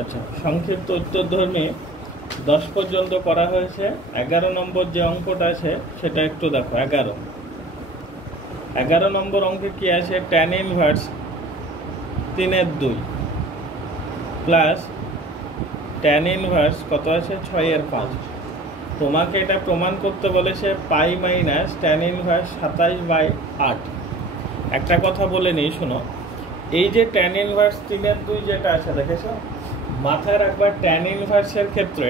আচ্ছা, সংক্ষিপ্ত উত্তরধর্মী 10 পর্যন্ত করা হয়েছে। 11 নম্বর যে অঙ্কটা আছে সেটা একটু দেখো। 11 নম্বর অঙ্কে কি আছে? tan inverse 3/2 plus tan inverse কত আছে? 6/5। তোমাকে এটা প্রমাণ করতে বলেছে পাই মাইনাস tan ইনভার্স 27/8। একটা কথা বলে নেই, শোনো। এই যে tan ইনভার্স 3/2 যেটা আছে দেখেছো, মাথায় রাখবার tan ইনভার্সের ক্ষেত্রে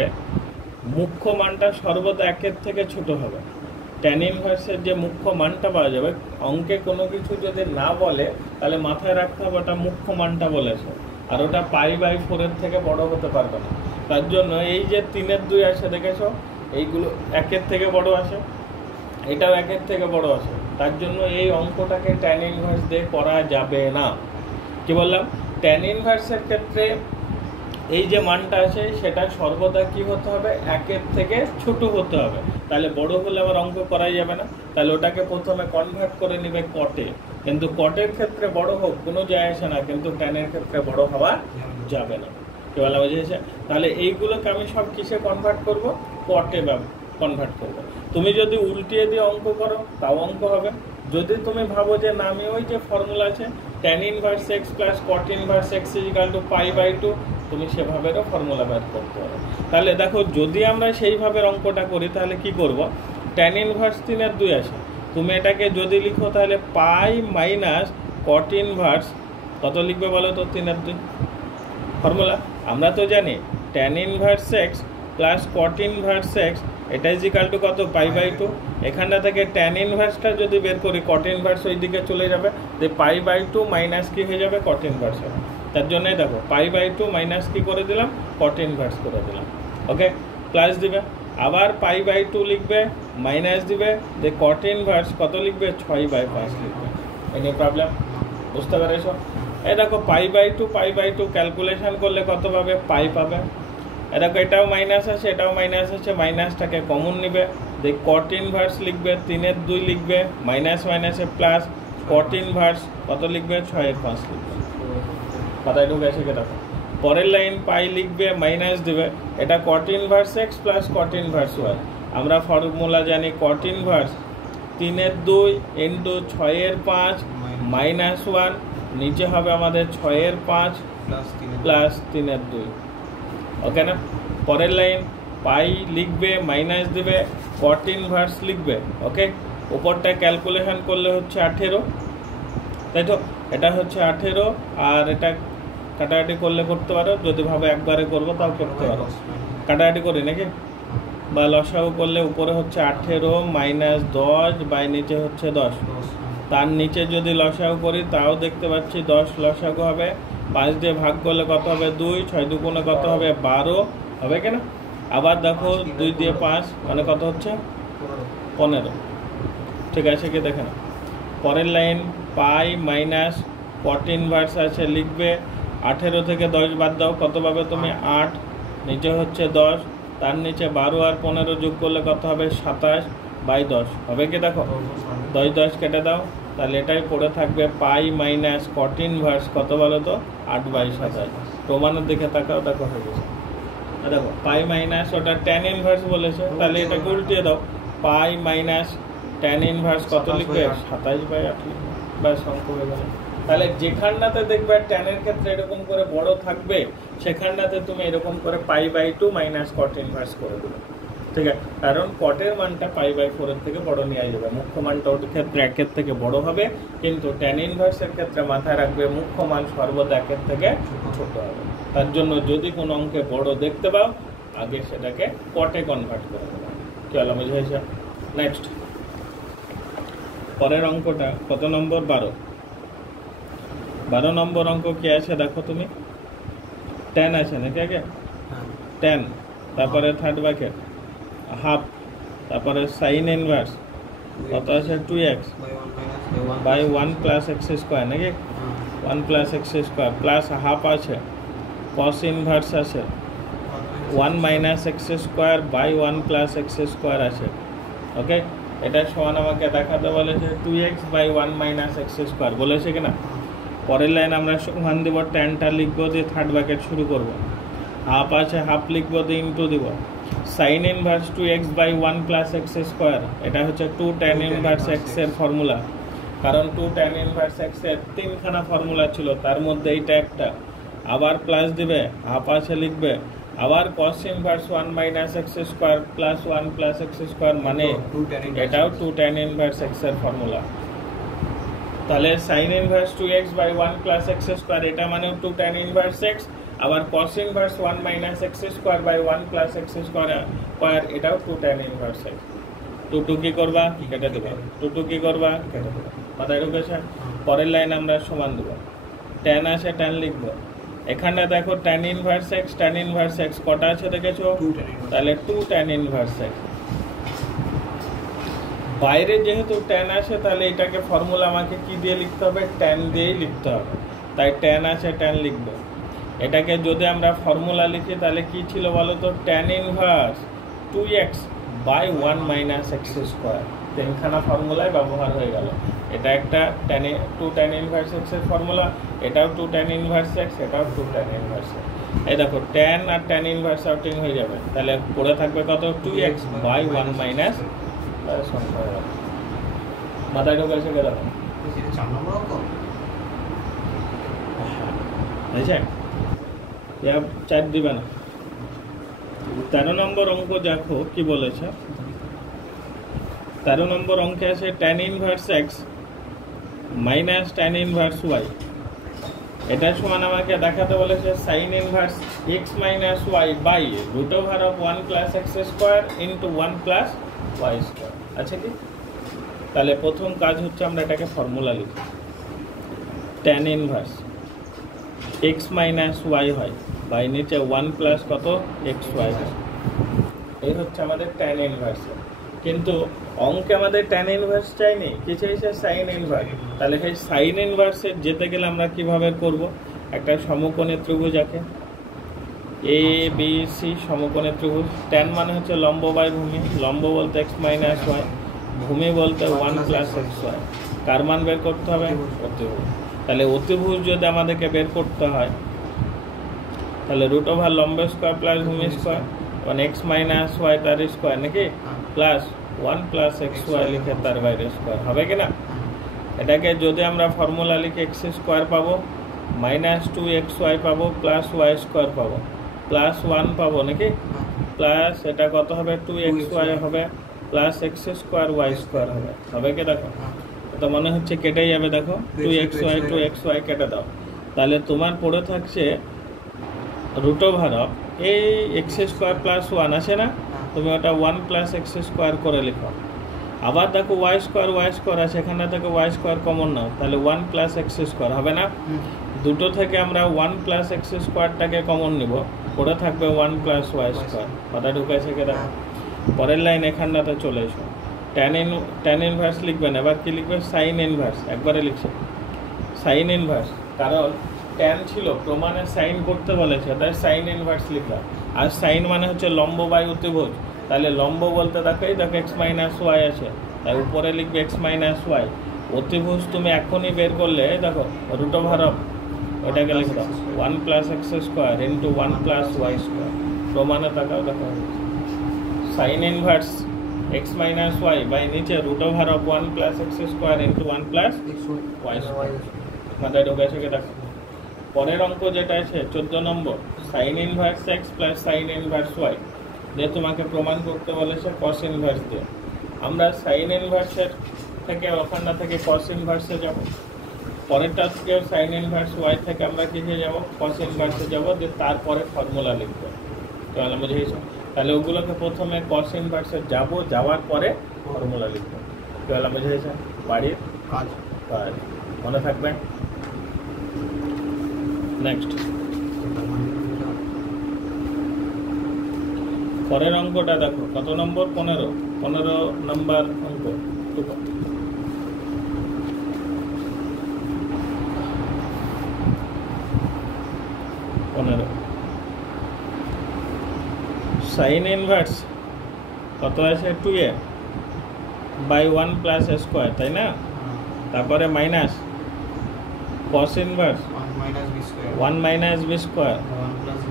মুখ্য মানটা সর্বদা 1-এর থেকে ছোট হবে। tan ইনভার্সের যে মুখ্য মানটা পাওয়া যাবে, অঙ্কে কোনো কিছু যদি না বলে তাহলে মাথায় রাখতে হবে ওটা মুখ্য মানটা বলেছে, আর ওটা π/4 এর থেকে বড় হতে পারবে না। তার জন্য এই যে 3/2 আছে দেখেছো, এইগুলো 1-এর থেকে বড় আছে, এটাও 1-এর থেকে বড় আছে। তার জন্য এই অঙ্কটাকে tan ইনভার্স দিয়ে করা যাবে না। কি বললাম? tan ইনভার্সের ক্ষেত্রে এই যে মানটা আছে সেটা সর্বদা কি হতে হবে? 1-এর থেকে ছোট হতে হবে। তাহলে বড় হলে আবার অঙ্ক করাই যাবে না। তাহলে ওটাকে প্রথমে কনভার্ট করে নেবে কটে। কিন্তু কটের ক্ষেত্রে বড় হোক কোনো যায় আসে না, কিন্তু ট্যানের ক্ষেত্রে বড় হওয়া যাবে না। কি বলা বুঝেছে? তাহলে এইগুলোকে আমি সব কিসে কনভার্ট করব? কটে কনভার্ট করব। তুমি যদি উল্টিয়ে দিয়ে অঙ্ক করো তাও অঙ্ক হবে। যদি তুমি ভাবো যে না, আমি ওই যে ফর্মুলা আছে tan inverse x plus cot inverse x = π/2, তুমি সেভাবেও ফর্মুলা বের করতে পারো। তাহলে দেখো, যদি আমরা সেইভাবে অঙ্কটা করি তাহলে কি করব? tan ইনভার্স 3/2 আছে, তুমি এটাকে যদি লিখো তাহলে পাই মাইনাস cot ইনভার্স কত লিখবে বলো তো? 3/2 ফর্মুলা আমরা তো জানি tan inverse x plus cot inverse x এটা = কত? π/2। এখানটা থেকে tan ইনভার্সটা যদি বের করি, cot ইনভার্স ওই দিকে চলে যাবে, যে π/2 মাইনাস কি হয়ে যাবে? cot ইনভার্স হবে। তার জন্যই দেখো π/2 মাইনাস কি করে দিলাম? cot ইনভার্স করে দিলাম। ওকে, প্লাস দিবে, আবার π/2 লিখবে, মাইনাস দিবে, যে cot ইনভার্স কত লিখবে? 6/5 লিখবে। Any problem? বুঝতে পেরেছো? এই দেখো π/2 ক্যালকুলেশন করলে কত পাবে? পাই পাবে। দেখো এটাও মাইনাস আছে, এটাও মাইনাস আছে, মাইনাসটাকে কমন নিবে, যে cot ইনভার্স লিখবে 3/2 লিখবে, মাইনাস মাইনাসে প্লাস, cot ইনভার্স কত লিখবে? 6/5 লিখবে। কথায় ঢুকেছে কি? দেখো পরের লাইন পাই লিখবে, মাইনাস দিবে, এটা cot inverse x plus cot inverse y। আমরা ফর্মুলা জানি cot ইনভার্স 3/2 ইন্টু 6/5 মাইনাস 1, নিচে হবে আমাদের 6/5 প্লাস 3/2। ওকে না? পরের লাইন পাই লিখবে, মাইনাস দিবে, cot ইনভার্স লিখবে। ওকে, উপরটা ক্যালকুলেশন করলে হচ্ছে 18, তাই তো? এটা হচ্ছে 18, আর এটা কাটাকাটি করলে করতে পারো, যদি ভাবে একবারে করবো তাও করতে পারো। কাটাকাটি করি নাকি? বা লসাগু করলে উপরে হচ্ছে 18 মাইনাস 10 বাই নিচে হচ্ছে 10, তার নিচে যদি লসাগু করি তাও দেখতে পাচ্ছি 10 লসাগু হবে। 5 দিয়ে ভাগ করলে কত হবে? 2, 6 দুগুণে কত হবে? 12 হবে কিনা? আবার দেখো 2 দিয়ে 5 মানে কত হচ্ছে? 15। ঠিক আছে কি? দেখে না। পরের লাইন পাই মাইনাস cot ইনভার্স আছে লিখবে, 18 থেকে 10 বাদ দাও, কত পাবে তুমি? 8, নিচে হচ্ছে 10, তার নিচে 12 আর 15 যোগ করলে কত হবে? 27/10 হবে কি? দেখো 10 কেটে দাও, তাহলে এটাই পড়ে থাকবে পাই মাইনাস cot ইনভার্স কত বলো তো? 8/27। প্রমাণের দিকে তাকাও, দেখো হয়ে গেছে। দেখো পাই মাইনাস ওটা tan ইনভার্স বলেছে, তাহলে এটাকে উল্টিয়ে দাও, পাই মাইনাস tan ইনভার্স কত লিখবে? 27/8 লিখবে। ব্যাস, অঙ্ক হয়ে গেল। তাহলে যেখানটাতে দেখবে ট্যানের ক্ষেত্রে এরকম করে বড় থাকবে, সেখানটাতে তুমি এরকম করে π/2 মাইনাস cot ইনভার্স করে দেবে। ঠিক আছে? কারণ কটের মানটা π/4 এর থেকে বড় নিয়ে যাবে, মুখ্য মানটা ওর ক্ষেত্রে 1-এর থেকে বড় হবে, কিন্তু tan ইনভার্সের ক্ষেত্রে মাথায় রাখবে মুখ্য মান সর্বদা 1-এর থেকে ছোট হবে। তার জন্য যদি কোনো অঙ্কে বড় দেখতে পাও, আগে সেটাকে কটে কনভার্ট করে দেবে। কি হলো? বুঝেছ? নেক্সট পরের অঙ্কটা কত নম্বর? 12 নম্বর অঙ্ক কি আছে দেখো তুমি। tan আছে নাকি? আগে tan, তারপরে থার্ড ব্র্যাকেট হাফ, তারপরে সাইন ইনভার্স কত আছে? 2x by 1 plus x square নাকি? 1 plus x square plus half আছে, cos ইনভার্স আছে 1 minus x square by 1 plus x square আছে। ওকে, এটা সমান আমাকে দেখাতে বলেছে 2x by 1 minus x square বলেছে কিনা? পরের লাইন আমরা সমান দিব, ট্যানটা লিখবো, দিয়ে থার্ড ব্র্যাকেট শুরু করব। হাফ আছে, হাফ লিখবো দিয়ে ইন্টু দিব। Sign inverse 2x/1 plus x square, এটা হচ্ছে 2 tan ইনভার্স এক্স এর ফর্মুলা। কারণ 2 tan ইনভার্স এক্স এর তিনখানা ফর্মুলা ছিল, তার মধ্যে এইটা একটা। আবার প্লাস দিবে, হাফ আছে লিখবে, আবার cos inverse 1 minus x square plus 1 plus x square, মানে এটাও 2 tan ইনভার্স এক্স এর ফর্মুলা। তাহলে sine inverse 2x/1 plus x square, এটা মানেও 2 tan ইনভার্স এক্স। আবার cos inverse 1 minus x square by 1 plus x square, এটাও 2 tan inverse x. 2 কি করবা, কেটে দেবে। 2 কি করবা, কেটে দেবে। মাথায় ঢুকেছে? পরের লাইন আমরা সমান দেবো, tan আছে tan লিখবো। এখানে দেখো tan ইনভার্স x কটা আছে দেখেছো? তাহলে 2 tan ইনভার্স x। বাইরে যেহেতু tan আছে, তাহলে এটাকে ফর্মুলা আমাকে কি দিয়ে লিখতে হবে? tan দিয়েই লিখতে হবে। তাই tan আছে tan লিখবো। এটাকে যদি আমরা ফর্মুলা লিখি তাহলে কি ছিল বলো তো? tan inverse 2x/1 minus x square. তিনখানা ফর্মুলায় ব্যবহার হয়ে গেল। এটা একটা 2 tan ইনভার্স x এর ফর্মুলা, এটাও 2 tan ইনভার্স x, এটাও 2 tan ইনভার্স x। এই দেখো tan আর tan ইনভার্স আউটিং হয়ে যাবে, তাহলে পড়ে থাকবে কত? 2x/1 মাইনাস মাথায় ঢোকাছে কে? দেখো চার দিবে না। 13 নম্বর অঙ্ক দেখো কি বলেছে। 13 নম্বর অঙ্কে আছে tan inverse x minus tan inverse y। এটা সমান আমাকে দেখাতে বলেছে sin inverse x minus y by √1 plus x square into 1 plus y square. আচ্ছা কি? তাহলে প্রথম কাজ হচ্ছে আমরা এটাকে ফর্মুলা লিখি। tan inverse x minus y হয়, বাই নিচে 1 প্লাস কত xy হয়। এই হচ্ছে আমাদের tan ইনভার্স। কিন্তু অঙ্কে আমাদের tan ইনভার্স চাইনি, কি চাইছে? sin inverse. তাহলে সেই sin ইনভার্সে যেতে গেলে আমরা কিভাবে করব? একটা সমকোণী ত্রিভুজ আঁকে, এ বি সি সমকোণী ত্রিভুজ। tan মানে হচ্ছে লম্ব বাই ভূমি, লম্ব বলতে x মাইনাস y, ভূমি বলতে 1 প্লাস xy। কার মান বের করতে হবে? অতিভুজ। তাহলে অতিভুজ যদি আমাদেরকে বের করতে হয়, তাহলে √, লম্ব স্কোয়ার প্লাস ভূমি স্কোয়ার, 1x মাইনাস y তার স্কোয়ার নাকি, প্লাস 1 প্লাস xy লিখে তার বাইরে স্কোয়ার, হবে কি না? এটাকে যদি আমরা ফর্মুলা লিখে x স্কোয়ার পাবো, মাইনাস 2xy পাবো, প্লাস y স্কোয়ার পাবো, প্লাস 1 পাবো নাকি, প্লাস এটা কত হবে? 2xy হবে, plus x square y square হবে। হবে কি? দেখো তো মনে হচ্ছে কেটেই যাবে। দেখো 2xy কেটে দাও। তাহলে তোমার পড়ে থাকছে √, এই এক্স স্কোয়ার প্লাস 1 আছে না, তুমি ওটা 1 প্লাস এক্স স্কোয়ার করে লিখো। আবার দেখো y স্কোয়ার আছে, এখানে থেকে y স্কোয়ার কমন নাও, তাহলে 1 প্লাস এক্স স্কোয়ার হবে না? দুটো থেকে আমরা 1 প্লাস এক্স স্কোয়ারটাকে কমন নিব, পড়ে থাকবে 1 প্লাস y স্কোয়ার। কথা ঢুকেছে কে? দেখো পরের লাইন এখানটাতে চলে এসো। tan ইনভার্স লিখবেন, এবার কি লিখবে? Sine inverse. একবারে লিখছে সাইন ইনভার্স, কারণ tan ছিল প্রমাণে সাইন করতে বলেছে, তাই সাইন ইনভার্স লিখলাম। আর সাইন মানে হচ্ছে লম্ব বাই অতিভুজ, তাহলে লম্ব বলতে দেখো x মাইনাস ওয়াই আছে, তাই উপরে লিখবে x মাইনাস ওয়াই। অতিভুজ তুমি এখনই বের করলে দেখো √, ওটাকে লিখে দাও 1 plus x square into 1 plus Y square. প্রমাণে তাকাও, দেখো sine inverse x minus Y by নিচে √1 plus x square into 1 plus Y square. মাথায় ঢোকেছে কি? দেখো পরের অঙ্ক যেটা আছে 14 নম্বর, sine inverse x plus sine inverse y দিয়ে তোমাকে প্রমাণ করতে বলেছে কস ইনভার্স দিয়ে। আমরা সাইন ইনভার্সের থেকে ওখানটা থেকে কস ইনভার্সে যাব, পরেরটা থেকে সাইন ইনভার্স y থেকে আমরা কিসে যাব? কস ইনভার্সে যাব, দিয়ে তারপরে ফর্মুলা লিখব। তাহলে বুঝেছ? তাহলে ওগুলোকে প্রথমে কস ইনভার্সে যাব, যাওয়ার পরে ফর্মুলা লিখব। তাহলে বুঝেছ? বাড়ির কাজ মনে থাকবে। নেক্সট পরের অঙ্কটা দেখো কত নম্বর? 15 নম্বর অঙ্ক। 15 সাইন ইনভার্স কত আছে? 2a বাই 1 প্লাস স্কোয়ার, তাই না? তারপরে minus cos inverse 1 minus B square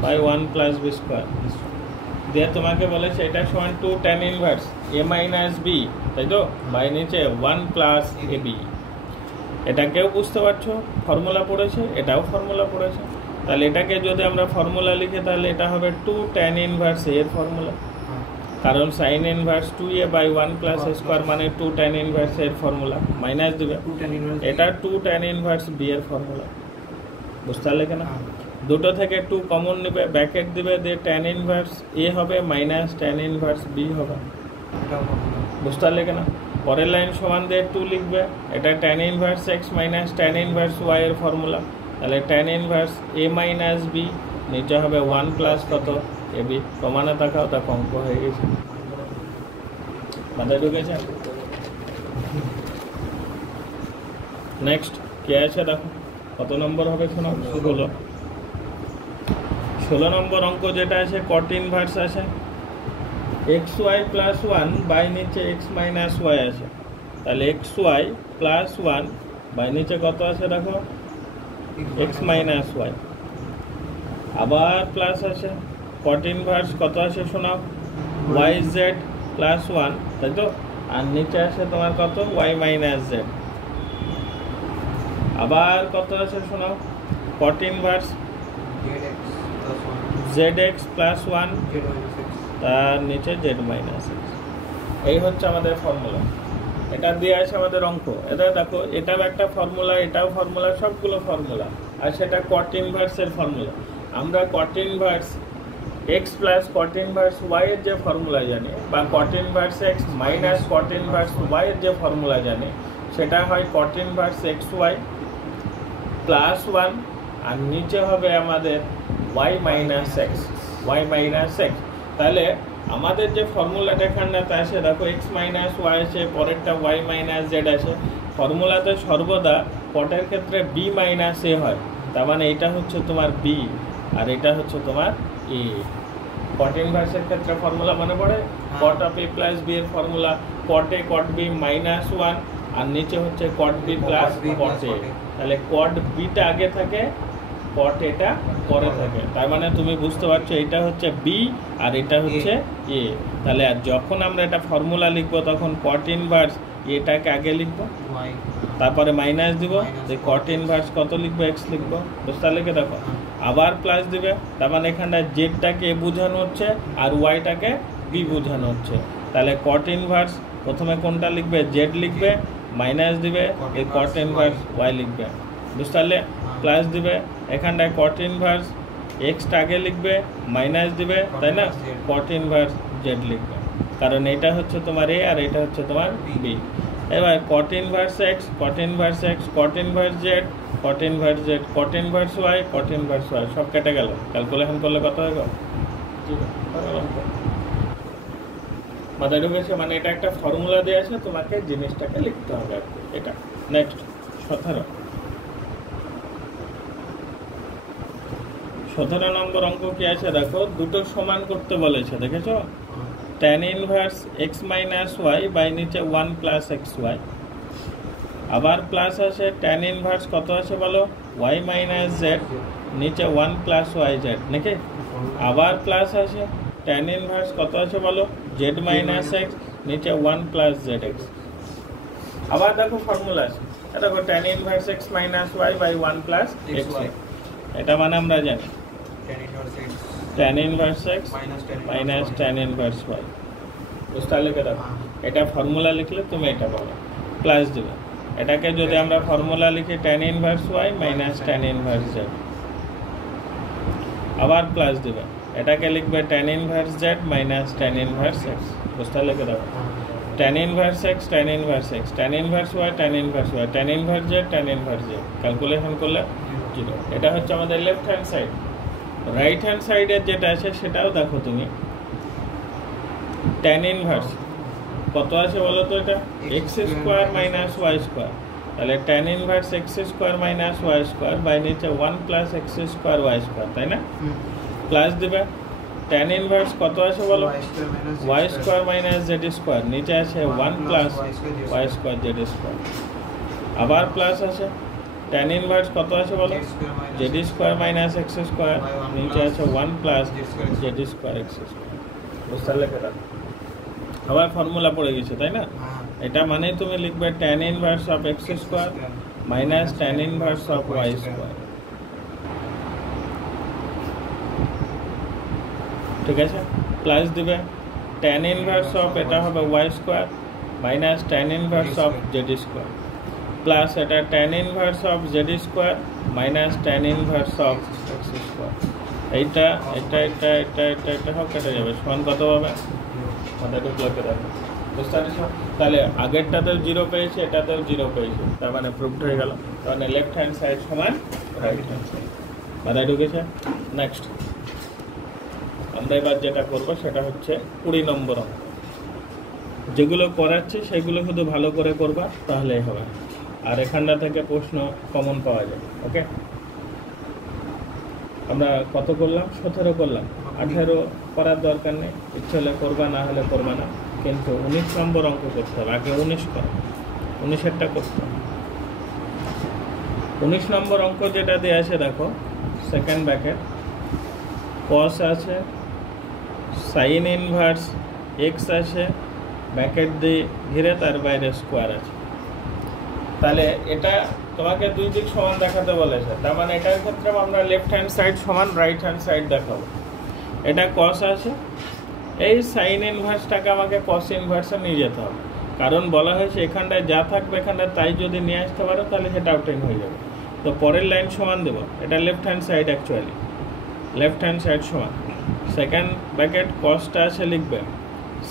by 1 plus B square দিয়ে তোমাকে বলেছে এটা সমান 2 tan inverse a minus B, তাই তো, বাই নিচে 1 প্লাস এ বি। এটাকেও বুঝতে পারছো, ফর্মুলা পড়েছে, এটাও ফর্মুলা পড়েছে। তাহলে এটাকে যদি আমরা ফর্মুলা লিখি তাহলে এটা হবে 2 tan ইনভার্স এর ফর্মুলা, কারণ sine inverse 2a by 1 plus square মানে 2 tan ইনভার্স এর ফর্মুলা, মাইনাস দিবে এটা 2 tan ইনভার্স বি এর ফর্মুলা। বুঝতে পারলে কেন? দুটো থেকে 2 কমন নেবে, ব্র্যাকেট দিবে, দিয়ে tan ইনভার্স এ হবে মাইনাস tan ইনভার্স বি হবে। বুঝতে পারলে কেন? পরের লাইন সমান দিয়ে 2 লিখবে, এটা tan inverse X minus tan inverse Y এর ফর্মুলা। তাহলে tan inverse A minus B নিচে হবে 1 প্লাস কত এ বি। প্রমাণে তাকাও, তা অঙ্ক হয়ে গেছে, মাথায় ঢুকেছে। নেক্সট কে আছে দেখো, কত নম্বর হবে শোনো? 16 নম্বর অঙ্ক যেটা আছে কট ইনভার্স আছে এক্স ওয়াই প্লাস 1 বাই নিচে এক্স মাইনাস ওয়াই আছে। তাহলে এক্স ওয়াই প্লাস 1 বাই নিচে কত আছে দেখো, এক্স মাইনাস ওয়াই। আবার প্লাস আছে কট ইনভার্স কত আছে শোনাও, ওয়াই জেড প্লাস 1, তাই তো, আর নিচে আছে তোমার কত, ওয়াই মাইনাস জেড। আবার কত আছে শোনাও, কট ইনভার্স জেড এক্স প্লাস 1 তার নিচে জেড মাইনাস এক্স। এই হচ্ছে আমাদের ফর্মুলা, এটা দিয়ে আছে আমাদের অঙ্ক। এটা দেখো, এটাও একটা ফর্মুলা, এটাও ফর্মুলা, সবগুলো ফর্মুলা, আর সেটা কট ইনভার্সের ফর্মুলা। আমরা cot inverse x plus cot inverse Y এর যে ফর্মুলা জানি, বা cot inverse X minus cot inverse Y এর যে ফর্মুলা জানি, সেটা হয় cot inverse X Y plus 1 আর নিচে হবে আমাদের Y minus x, Y minus X. তাহলে আমাদের যে ফর্মুলাটা এখানটাতে আছে দেখো, এক্স মাইনাস ওয়াই আছে, পরেরটা ওয়াই মাইনাস জেড আছে। ফর্মুলাতে সর্বদা কটের ক্ষেত্রে বি মাইনাস এ হয়, তার মানে এটা হচ্ছে তোমার বি আর এটা হচ্ছে তোমার এ। কট ইনভার্সের ক্ষেত্রে ফর্মুলা মনে পড়ে, কট অফ এ প্লাস বি এর ফর্মুলা কট এ কট বি মাইনাস 1 আর নিচে হচ্ছে কট বি প্লাস কট এ। তাহলে কট বিটা আগে থাকে, কট এটা পরে থাকে, তার মানে তুমি বুঝতে পারছো এটা হচ্ছে বি আর এটা হচ্ছে এ। তাহলে আর যখন আমরা এটা ফর্মুলা লিখবো তখন কট ইনভার্স এটাকে আগে লিখবো, তারপরে মাইনাস দিব, কট ইনভার্স কত লিখবো, এক্স লিখবো। বুঝতে পারলে? দেখো আবার প্লাস দিবে, তার মানে এখানটা জেডটাকে এ বোঝানো হচ্ছে আর ওয়াইটাকে বি বোঝানো হচ্ছে। তাহলে কট ইনভার্স প্রথমে কোনটা লিখবে, জেড লিখবে, মাইনাস দিবে, এই কট ইনভার্স ওয়াই লিখবে। বুঝতে পারলে? প্লাস দিবে, এখানটায় কট ইনভার্স এক্সটা আগে লিখবে, মাইনাস দিবে, তাই না, কট ইনভার্স জেড লিখবে, কারণ এটা হচ্ছে তোমার এ আর এটা হচ্ছে তোমার বি। এবার cot inverse X, cot inverse X, cot inverse Z, cot inverse Z, cot inverse Y, cot inverse Y, সব কেটে গেল। ক্যালকুলেশন করলে কত হয়ে গেল? মাথায় ঢুকেছে? মানে এটা একটা ফর্মুলা দেওয়া আছে, তোমাকে জিনিসটাকে লিখতে হবে আর কি। এটা নেক্সট 17 নম্বর অঙ্ক কি আছে দেখো, দুটো সমান করতে বলেছে, দেখেছো, tan inverse X minus Y by নিচে 1 প্লাস এক্স ওয়াই। আবার প্লাস আছে tan ইনভার্স কত আছে বলো, ওয়াই মাইনাস জেড নিচে 1 প্লাস ওয়াই জেড, নাকি? আবার প্লাস আছে tan ইনভার্স কত আছে বলো, জেড মাইনাস এক্স নিচে 1 প্লাস জেড এক্স। আবার দেখো ফর্মুলা আছে, দেখো tan inverse X minus Y by 1 plus X Y. এটা মানে আমরা জানি tan inverse X minus tan inverse Y. বুঝতে পারলে? দেখো এটা ফর্মুলা লিখলে তুমি এটা পাবে, প্লাস দেবে। এটাকে যদি আমরা ফর্মুলা লিখি tan inverse Y minus tan inverse Z, আবার প্লাস দেবে, এটাকে লিখবে tan inverse Z minus tan inverse X. বুঝতে পারলে? দেখো tan inverse X, tan inverse X, tan inverse Y, tan inverse Y, tan inverse Z, tan inverse Z, calculation করলে 0। এটা হচ্ছে আমাদের left hand side. Right hand সাইডের যেটা আছে সেটাও দেখো তুমি, tan ইনভার্স কত আছে বলো তো, এটা X square minus Y square. তাহলে tan inverse X square minus Y square by নিচে 1 plus x square Y square, তাই না? প্লাস দিবে, tan ইনভার্স কত আছে বলো, Y square minus Z square, নিচে আছে 1 plus Y square Z square. আবার প্লাস আছে ট্যান ইনভার্স কত আছে বলো, Z square minus x square, নিচে আছে 1 plus Z square X square. বুঝতে পারলে কেটা? আবার ফর্মুলা পড়ে গেছে তাই না? এটা মানেই তুমি লিখবে tan inverse of x square minus tan inverse of y square. ঠিক আছে, প্লাস দিবে ট্যান ইনভার্স অফ এটা হবে y square minus tan inverse of z square, plus এটা tan inverse of z square minus tan inverse of x square. এইটা এটা এটা এটা এটা এটা সব কেটে যাবে, সমান কত হবে? মাথাটা ব্লকে রাখবে। বুঝতে পারছো? তাহলে আগেরটাতেও 0 পেয়েছে, এটাতেও 0 পেয়েছে, তার মানে প্রুভড হয়ে গেল। তার মানে লেফট হ্যান্ড সাইড সমান রাইট হ্যান্ড সাইড। মাথায় ঢুকেছে? নেক্সট আমরা এবার যেটা করবো সেটা হচ্ছে 20 নম্বর অঙ্ক। যেগুলো করাচ্ছি সেগুলো শুধু ভালো করে করবা, তাহলেই হবে। আর এখানটা থেকে প্রশ্ন কমন পাওয়া যায়। ওকে, আমরা কত করলাম? 17 করলাম। 18 করার দরকার নেই, ইচ্ছে হলে করবা, না হলে করবা না। কিন্তু 19 নম্বর অঙ্ক করতে হবে। আগে 19 করো, 19এরটা করতে হবে। 19 নম্বর অঙ্ক যেটা দেওয়া আছে দেখো, সেকেন্ড ব্র্যাকেট কস আছে, সাইন ইনভার্স এক্স আছে, ব্র্যাকেট দিয়ে ঘিরে তার বাইরে স্কোয়ার আছে। তাহলে এটা তোমাকে দুই দিক সমান দেখাতে বলেছে, তার মানে এটার ক্ষেত্রে আমরা লেফট হ্যান্ড সাইড সমান রাইট হ্যান্ড সাইড দেখাবো। এটা কস আছে, এই সাইন ইনভার্সটাকে আমাকে কস ইনভার্সে নিয়ে যেতে হবে, কারণ বলা হয়েছে এখানটায় যা থাকবে এখানটায় তাই যদি নিয়ে আসতে পারো তাহলে সেটা আউটিং হয়ে যাবে। তো পরের লাইন সমান দেবো, এটা left hand side, actually left hand side সমান। সেকেন্ড ব্র্যাকেট কসটা আছে, লিখবে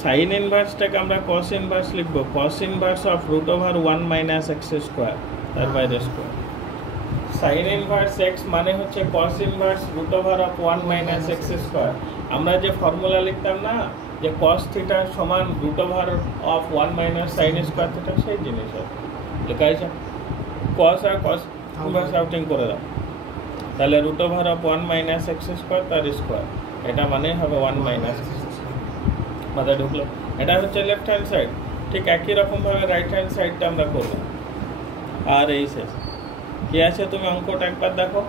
সাইন ইনভার্সটাকে আমরা কস ইনভার্স লিখবো, cos inverse of root over 1 minus x square তার বাইরে স্কোয়ার। সাইন ইনভার্স এক্স মানে হচ্ছে cos inverse root over of 1 minus x square. আমরা যে ফর্মুলা লিখতাম না যে কস থিটা সমান root over of 1 minus sine square theta, সেই জিনিস লেখা আছে। কস আর কস ইনভার্স আউটিং করে দাও, তাহলে root over of 1 minus x square তার স্কোয়ার, এটা মানে হবে 1 মাইনাস। মাথায় ঢুকলো? এটা হচ্ছে লেফট হ্যান্ড সাইড। ঠিক একই রকমভাবে রাইট হ্যান্ড সাইডটা আমরা করব। আর এই শেষ কি আছে তুমি অঙ্কটা একবার দেখো।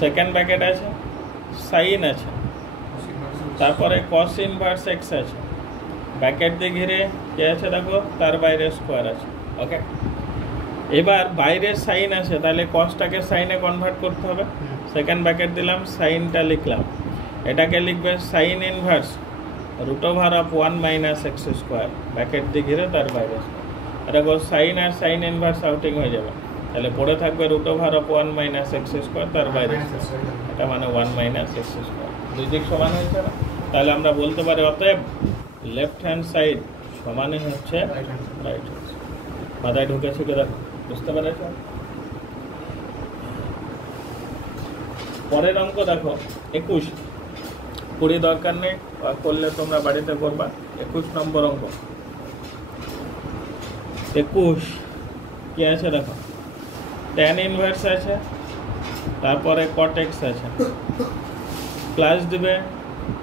সেকেন্ড ব্র্যাকেট আছে, সাইন আছে, তারপরে কস ইনভার্স এক্স আছে, ব্র্যাকেট দিয়ে ঘিরে কি আছে দেখো, তার বাইরে স্কোয়ার আছে। ওকে, এবার বাইরে সাইন আছে, তাহলে কসটাকে সাইনে কনভার্ট করতে হবে। সেকেন্ড ব্র্যাকেট দিলাম, সাইনটা লিখলাম, এটাকে লিখবে sine inverse root over of 1 minus x square, bracket দিয়ে ঘিরে তার বাইরে স্কোয়ার। দেখো সাইন আর সাইন ইনভার্স আউটিং হয়ে যাবে, তাহলে পড়ে থাকবে root over of 1 minus x square তার বাইরে স্কোয়ার, এটা মানে 1 মাইনাস এক্স স্কোয়ার। দুই দিক সমান হয়েছে না? তাহলে আমরা বলতে পারি অতএব লেফট হ্যান্ড সাইড সমানই হচ্ছে রাইট হ্যান্ড। মাথায় ঢুকেছে কি দেখো, বুঝতে পেরেছ? পরের অঙ্ক দেখো 21, 20 দরকার নেই, করলে তোমরা বাড়িতে করবা। 21 নম্বর অঙ্ক। 21 কি আছে দেখো, ট্যান ইনভার্স আছে, তারপরে কট এক্স আছে, প্লাস দিবে,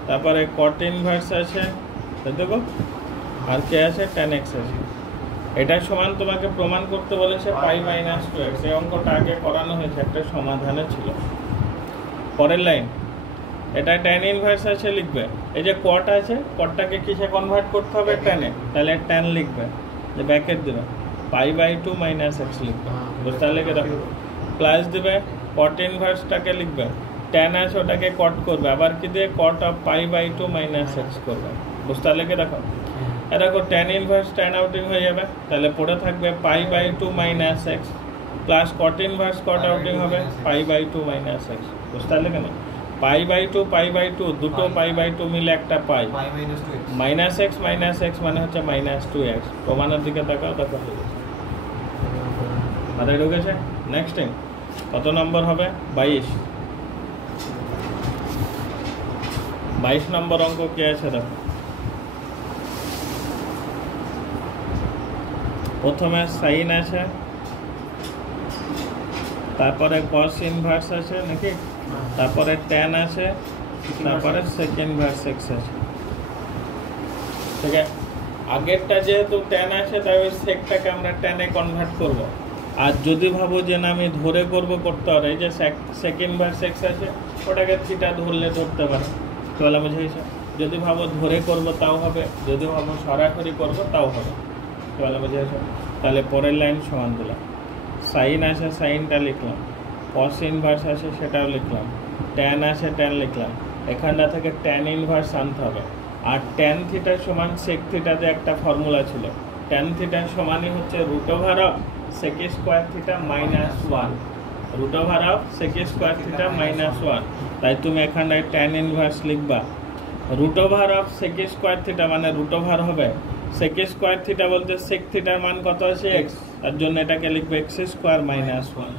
তারপরে কট ইনভার্স আছে, দেখো আর কে আছে, ট্যান এক্স আছে। এটা সমান তোমাকে প্রমাণ করতে বলেছে পাই মাইনাস 2x। এই অঙ্কটা আগে করানো হয়েছে, একটা সমাধানে ছিল। পরের লাইন, এটা ট্যান ইনভার্স আছে, লিখবে এই যে কট আছে, কটটাকে কিসে কনভার্ট করতে হবে, ট্যানে, তাহলে ট্যান লিখবে, যে ব্র্যাকেট দেবে π/2 মাইনাস এক্স লিখবে। বুঝতে পারলে কি দেখো, প্লাস দেবে, কট ইনভার্সটাকে লিখবে, ট্যান আছে ওটাকে কট করবে, আবার কি দিয়ে কট অফ π/2 মাইনাস এক্স করবে। বুঝতে পারলে কি দেখো, দেখো ট্যান ইনভার্স ট্যান আউটিং হয়ে যাবে, তাহলে পড়ে থাকবে π/2 minus x plus cot inverse cot আউটিং হবে π/2 মাইনাস এক্স। বুঝতে পারলে কেন, π/2 দুটো π/2 মিলে একটা পাই, মাইনাস এক্স মানে হচ্ছে -2x। প্রমাণের দিকে তাকাও, দেখো মাথায় ঢুকেছে। নেক্সট টাইম কত নম্বর হবে, 22 নম্বর অঙ্ক কি আছে দেখো। প্রথমে সাইন আছে, তারপরে কস ইনভার্স আছে নাকি, তারপরে ট্যান আছে, তারপরে সেকেন্ড ভার্স এক্স আছে। ঠিক আছে, আগেরটা যেহেতু ট্যান আছে তাই ওই সেকটাকে আমরা ট্যানে কনভার্ট করব, আর যদি ভাবো যে না আমি ধরে করব করতে পারে, এই যে সেকেন্ড ভার্স এক্স আছে ওটাকে থিটা ধরলে ধরতে পারে। কি বলা বুঝেছে? যদি ভাবো ধরে করব তাও হবে, যদি ভাবো সরাসরি করব তাও হবে। কি বলা বুঝেছে? তাহলে পরের লাইন সমান দিলাম। সাইন আছে সাইনটা লিখলাম, কস ইনভার্স আছে সেটাও লিখলাম, ট্যান আছে ট্যান লিখলাম। এখানটা থেকে ট্যান ইনভার্স আনতে হবে। আর ট্যান থিটা সমান সেক থিটাতে একটা ফর্মুলা ছিল, ট্যান থিটার সমানই হচ্ছে root over of sec square theta minus 1, root over of sec square theta minus 1। তাই তুমি এখানটায় ট্যান ইনভার্স লিখবা। Root over of sec square theta মানে রুট ওভার হবে সেক স্কোয়ার থিটা বলতে সেক থিটার মান কত আছে এক্স, তার জন্য এটাকে লিখবে এক্স স্কোয়ার মাইনাস 1।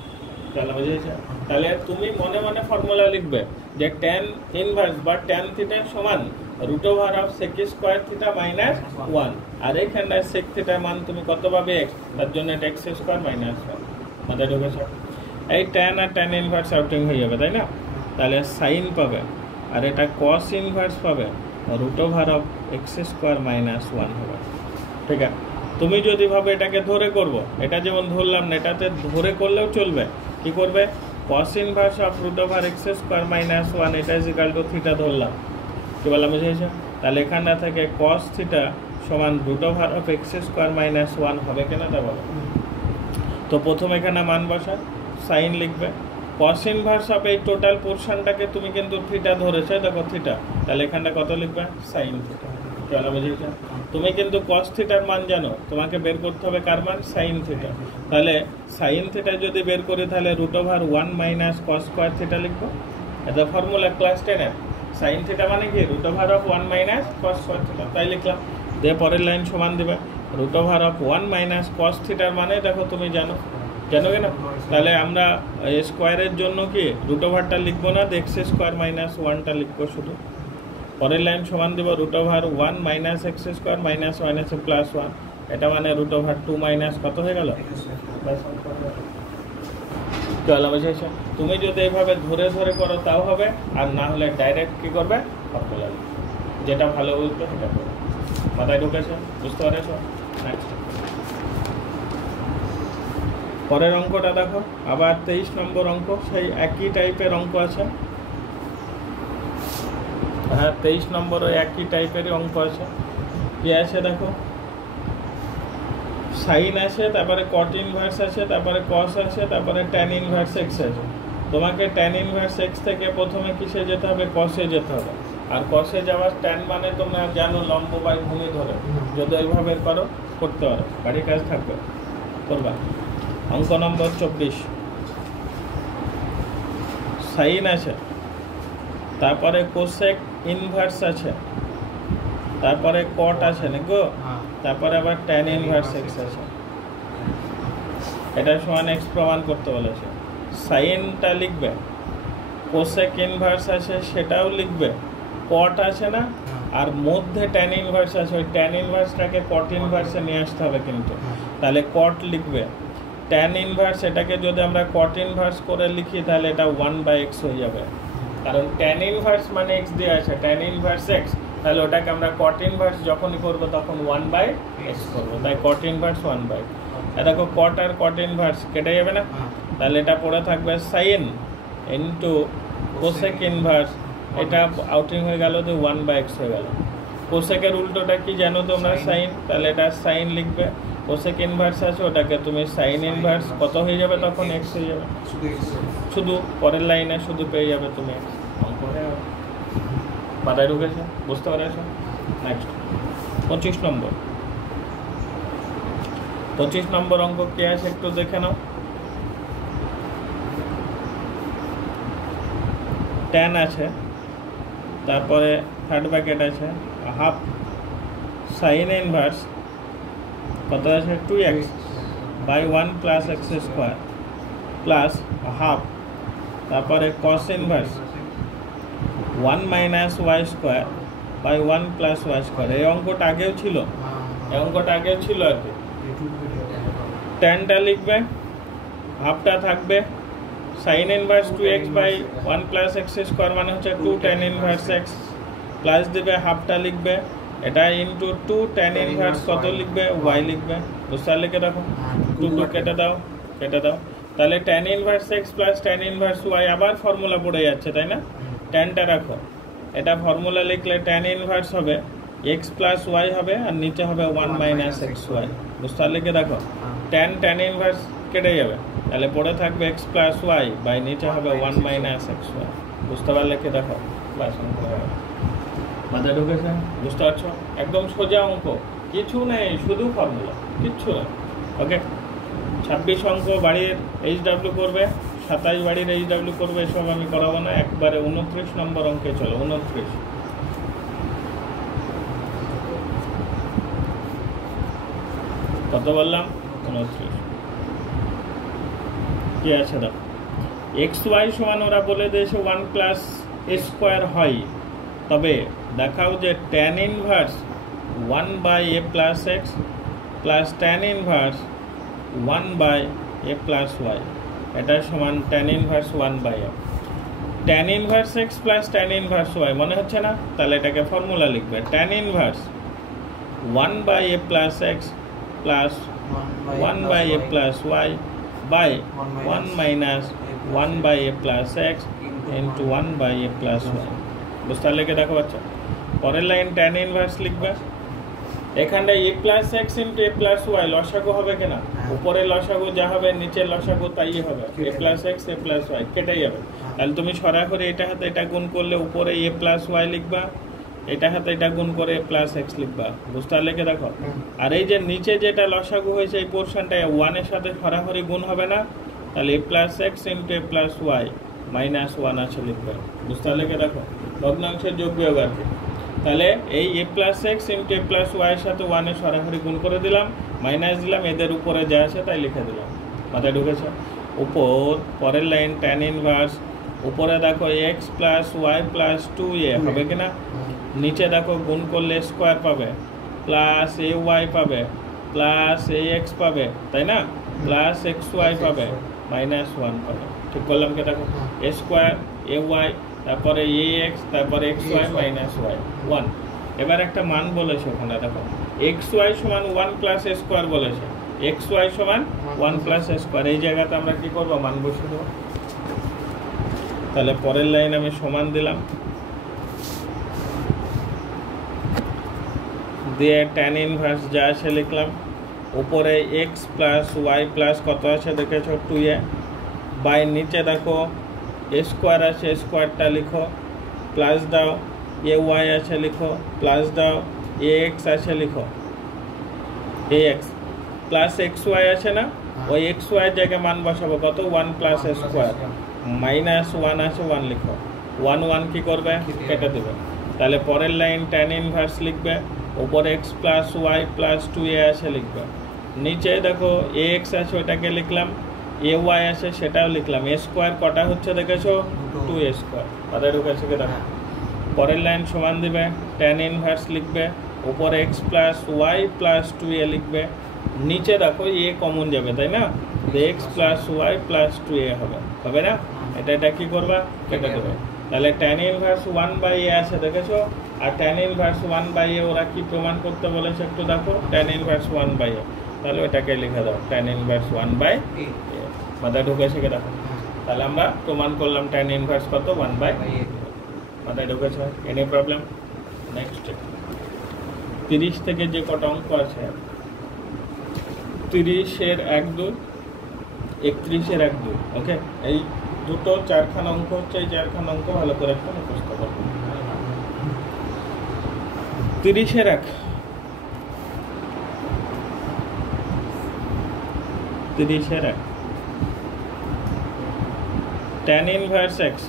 তাহলে বুঝেছো? তাহলে তুমি মনে মনে ফর্মুলা লিখবে যে ট্যান ইনভার্স বা ট্যান থিটার সমান root over of sec square theta minus 1। আর এইখানটায় সেক থিটার মান তুমি কত পাবে এক্স, তার জন্য এটা এক্স স্কোয়ার মাইনাস 1। মাথায় ঢুকেছে? এই ট্যান আর ট্যান ইনভার্স আউটিং হয়ে যাবে, তাই না? তাহলে সাইন পাবে আর এটা কস ইনভার্স পাবে, root over of x square minus 1 হবে। ঠিক আছে? তুমি যদি ভাবে এটাকে ধরে করব, এটা যেমন ধরলাম না, এটাতে ধরে করলেও চলবে। কি করবে? Cos inverse of root over x square minus 1 এটা ইজ ইকুয়াল টু থিটা ধরলাম। কি বললাম বুঝেছো? তাহলে এখানটা থেকে কস থিটা সমান root over of x square minus 1 হবে কিনা তা বলো। তো প্রথম এখানে মান বসা, সাইন লিখবে, কস ইনভার্স অফ এই টোটাল পোর্শনটাকে তুমি কিন্তু থিটা ধরেছো, দেখো থিটা, তাহলে এখানটা কত লিখবে? Sine theta. চলো বুঝেছো? তুমি কিন্তু কস থিটার মান জানো, তোমাকে বের করতে হবে কার মান? Sine theta. তাহলে সাইন থিটা যদি বের করি তাহলে root over 1 minus cos square theta লিখবো। এটা ফর্মুলা ক্লাস 10 এর। সাইন থিটা মানে কি? Root over of 1 minus cos square theta, তাই লিখলাম। দিয়ে পরের লাইন সমান দিবে root over of 1 minus cos থিটার মানে দেখো তুমি জানো কেন? তাহলে আমরা স্কোয়ারের জন্য কি রুট ওভারটা লিখবো না, এক্স স্কোয়ার মাইনাস 1টা লিখবো শুধু। পরের লাইন সমান দেব root over 1 minus x square minus 1 আছে প্লাস 1, এটা মানে রুট ওভার 2 মাইনাস কত হয়ে গেল? চলো বুঝেছো? তুমি যদি এইভাবে ধরে ধরে করো তাও হবে, আর না হলে ডাইরেক্ট কি করবে? ফর্মুলা যেটা ভালো বুঝবে সেটা করবে। মাথায় ঢুকেছে? বুঝতে পারছো? নেক্সট পরের অঙ্কটা দেখো, আবার 23 নম্বর অঙ্ক, সেই একই টাইপের অঙ্ক আছে। হ্যাঁ 23 নম্বর ওই একই টাইপেরই অঙ্ক আছে। কি আছে দেখো, সাইন আছে, তারপরে কট ইনভার্স আছে, তারপরে কস আছে, তারপরে ট্যান ইনভার্স এক্স আছে। তোমাকে ট্যান ইনভার্স এক্স থেকে প্রথমে কিসে যেতে হবে? কসে যেতে হবে। আর কসে যাওয়ার ট্যান মানে তোমরা জানো লম্ব বাই ভূমি ধরে, যদি ওইভাবে করো করতে পারো, বাড়ির কাজ থাকবে করবা। অঙ্ক নম্বর 24, সাইন আছে, তারপরে কোসেক ইনভার্স আছে, তারপরে কট আছে নাকি, তারপরে আবার ট্যান ইনভার্স এক্স আছে। এটা সমান এক্স প্রমাণ করতে বলেছে। সাইনটা লিখবে, কোসেক ইনভার্স আছে সেটাও লিখবে, কট আছে না, আর মধ্যে ট্যান ইনভার্স আছে, ওই ট্যান ইনভার্সটাকে কট ইনভার্সে নিয়ে আসতে হবে কিন্তু। তাহলে কট লিখবে, ট্যান ইনভার্স এটাকে যদি আমরা কট ইনভার্স করে লিখি তাহলে এটা 1/x হয়ে যাবে, কারণ ট্যান ইনভার্স মানে এক্স দেওয়া আছে, ট্যান ইনভার্স এক্স, তাহলে ওটাকে আমরা কট ইনভার্স যখনই করবো তখন 1/x করবো, তাই কট ইনভার্স 1/। দেখো কট আর কট ইনভার্স কেটে যাবে না, তাহলে এটা পড়ে থাকবে সাইন ইন্টু কোসেক ইনভার্স, এটা আউটিং হয়ে গেল তো 1/x হয়ে গেল। কোসেকের উল্টোটা কি জানো তোমরা? সাইন, তাহলে এটা সাইন লিখবে, কোসেক ইনভার্স আছে ওটাকে তুমি সাইন ইনভার্স কত হয়ে যাবে তখন? এক্স হয়ে যাবে, শুধু পরের লাইনে শুধু পেয়ে যাবে তুমি এক্স। অঙ্ক হয়ে যাবে। মাথায় ঢুকেছে? বুঝতে পেরেছো? নেক্সট 25 নম্বর। 25 নম্বর অঙ্ক কে আছে একটু দেখে নাও। ট্যান আছে, তারপরে থার্ড ব্র্যাকেট আছে, হাফ সাইন ইনভার্স কত আছে? 2x by 1 plus x square plus half, তারপরে cos inverse 1 minus Y square by 1 plus Y square. এই অঙ্কটা আগেও ছিল, এই অঙ্কটা আগেও ছিল আর কি। ট্যানটা লিখবে, হাফটা থাকবে, sine inverse 2x by 1 plus x square মানে হচ্ছে 2 ট্যান ইনভার্স এক্স, প্লাস দিবে হাফটা লিখবে, এটা ইন্টু 2 ট্যান ইনভার্স কত লিখবে? ওয়াই লিখবে। বুঝতে লিখে রাখো, 2 কেটে দাও, কেটে দাও। তাহলে tan inverse x plus tan inverse y আবার ফর্মুলা পড়ে যাচ্ছে, তাই না? ট্যানটা রাখো, এটা ফর্মুলা লিখলে tan ইনভার্স হবে x প্লাস y হবে আর নিচে হবে 1 মাইনাস এক্স ওয়াই। বুঝতে পারলে? কি দেখো tan ইনভার্স কেটে যাবে, তাহলে পড়ে থাকবে x প্লাস y বাই নিচে হবে 1 মাইনাস এক্স ওয়াই। বুঝতে পারলে? কি দেখো ক্লাস মাথায় ঢুকেছে? বুঝতে পারছো? একদম সোজা অঙ্ক, কিছু নেই, শুধু ফর্মুলা, কিচ্ছু না। ওকে, 26 অঙ্ক বাড়ির HW করবে, 27 বাড়ির HW করবে, এসব আমি করাবো না। একবারে 29 নম্বর অঙ্কে চলো। 29 কত বললাম? 29 কি আছে দেখো, এক্স ওয়াই সমান ওরা বলে দিয়েছে 1 প্লাস এ স্কোয়ার হয়, তবে দেখাও যে tan inverse 1 by a plus x plus tan inverse 1 by a plus y, এটা সমান tan inverse 1 by a. tan inverse x plus tan inverse y মনে হচ্ছে না? তাহলে এটাকে ফর্মুলা লিখবে, tan inverse 1 by a plus x plus 1 by a plus y by 1 minus 1 by a plus x into 1 by a plus y. বুঝতে পারলে? কি দেখো বাচ্চা, পরের লাইন tan ইনভার্স লিখবে, এখানটা এ প্লাস এক্স ইন্টু এ প্লাস ওয়াই লসাগু হবে কিনা? উপরে লসাগু যা হবে নিচের লসাগু তাই হবে, এ প্লাস এক্স এ প্লাস ওয়াই কেটে যাবে। তাহলে তুমি সরাসরি এটা হাতে এটা গুণ করলে উপরে এ প্লাস ওয়াই লিখবা, এটা হাতে এটা গুণ করে এ প্লাস এক্স লিখবা। বুঝতে পারলে? কি দেখো, আর এই যে নিচে যেটা লসাগু হয়েছে এই পোর্শনটা 1 এর সাথে সরাসরি গুণ হবে না, তাহলে এ প্লাস এক্স ইন্টু এ প্লাস ওয়াই মাইনাস 1 আছে লিখবে। বুঝতে পারলে? কি দেখো, ভগ্নাংশের যোগ বিয়োগ আর কি। তাহলে এই এ প্লাস এক্স ইন্টু এ প্লাস ওয়াই এর সাথে 1 এর সরাসরি গুণ করে দিলাম, মাইনাস দিলাম, এদের উপরে যা আছে তাই লিখে দিলাম। মাথায় ঢুকেছে? উপর পরের লাইন tan ইনভার্স, উপরে দেখো x plus y plus 2a হবে কিনা? নিচে দেখো গুণ করলে স্কোয়ার পাবে, প্লাস এ ওয়াই পাবে, প্লাস এ এক্স পাবে, তাই না? প্লাস এক্স ওয়াই পাবে, মাইনাস 1 পাবে। ঠিক করলাম? কি দেখো, এ স্কোয়ার এ ওয়াই তারপরে এ এক্স তারপরে এক্স ওয়াই মাইনাস ওয়াই 1। এবার একটা মান বলেছে ওখানে দেখো, এক্স ওয়াই সমান 1 প্লাস এ স্কোয়ার বলেছে, এক্স ওয়াই সমান 1 প্লাস এ স্কোয়ার। এই জায়গাতে আমরা কি করবো? মান বসে দেবো। তাহলে পরের লাইন আমি সমান দিলাম, দিয়ে tan ইনভার্স যা আছে লিখলাম, উপরে এক্স প্লাস ওয়াই প্লাস কত আছে দেখেছো 2a, বাই নিচে দেখো এ স্কোয়ার আছে, স্কোয়ারটা লিখো, প্লাস দাও, এ ওয়াই আছে লিখো, প্লাস দাও, এ এক্স আছে লিখো, এ এক্স প্লাস এক্স ওয়াই আছে না, ওই এক্স ওয়াই জায়গায় মান বসাবো কত? 1 প্লাস এ স্কোয়ার মাইনাস 1 আছে 1 লিখো, 1 1 কি করবে? কেটে দেবে। তাহলে পরের লাইন tan ইনভার্স লিখবে, উপরে x plus y plus 2a আছে লিখবে, নিচে দেখো এ এক্স আছে ওইটাকে লিখলাম, এ ওয়াই আছে সেটাও লিখলাম, এ স্কোয়ার কটা হচ্ছে দেখেছো? 2a square. মাথায় ঢুকেছে? কি দেখো, পরের লাইন সমান দিবে, tan ইনভার্স লিখবে, উপরে x plus y plus 2a লিখবে, নিচে দেখো এ কমন যাবে, তাই না? X plus y plus 2a হবে না? এটা কি করবা? কেটে দেবে। তাহলে tan ইনভার্স 1 বাই এ আছে দেখেছো, আর tan ইনভার্স 1 বাই এ ওরা কি প্রমাণ করতে বলেছে একটু দেখো, tan ইনভার্স 1 বাই এ, তাহলে ওটাকে লিখে দাও tan ইনভার্স 1 বাই এ। মাথায় ঢুকেছে? কি দেখো, তাহলে আমরা প্রমাণ করলাম tan ইনভার্স কত? 1 বাই এ। মাথায় ঢুকেছে? Any problem? নেক্সট 30 থেকে যে কটা অঙ্ক আছে, 30 এর 1 2, 31 এর 1 2, ওকে, এই দুটো 4খানা অঙ্ক হচ্ছে, এই 4খানা অঙ্ক ভালো করে একটা মুখস্থ করবো। 30 এর 1, 30 এর 1 tan inverse x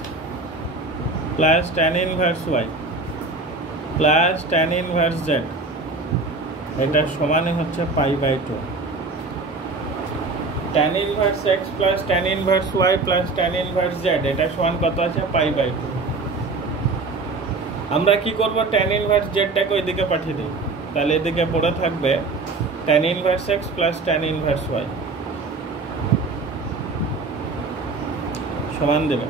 plus tan inverse y plus tan inverse z, এটা সমানই হচ্ছে π/2। tan inverse x plus tan inverse y plus tan inverse z, এটা সমান কত আছে? π/2। আমরা কি করব? tan ইনভার্স জেডটাকে ওইদিকে পাঠিয়ে দিই, তাহলে এদিকে পড়ে থাকবে tan inverse x plus tan inverse y সমান দেবে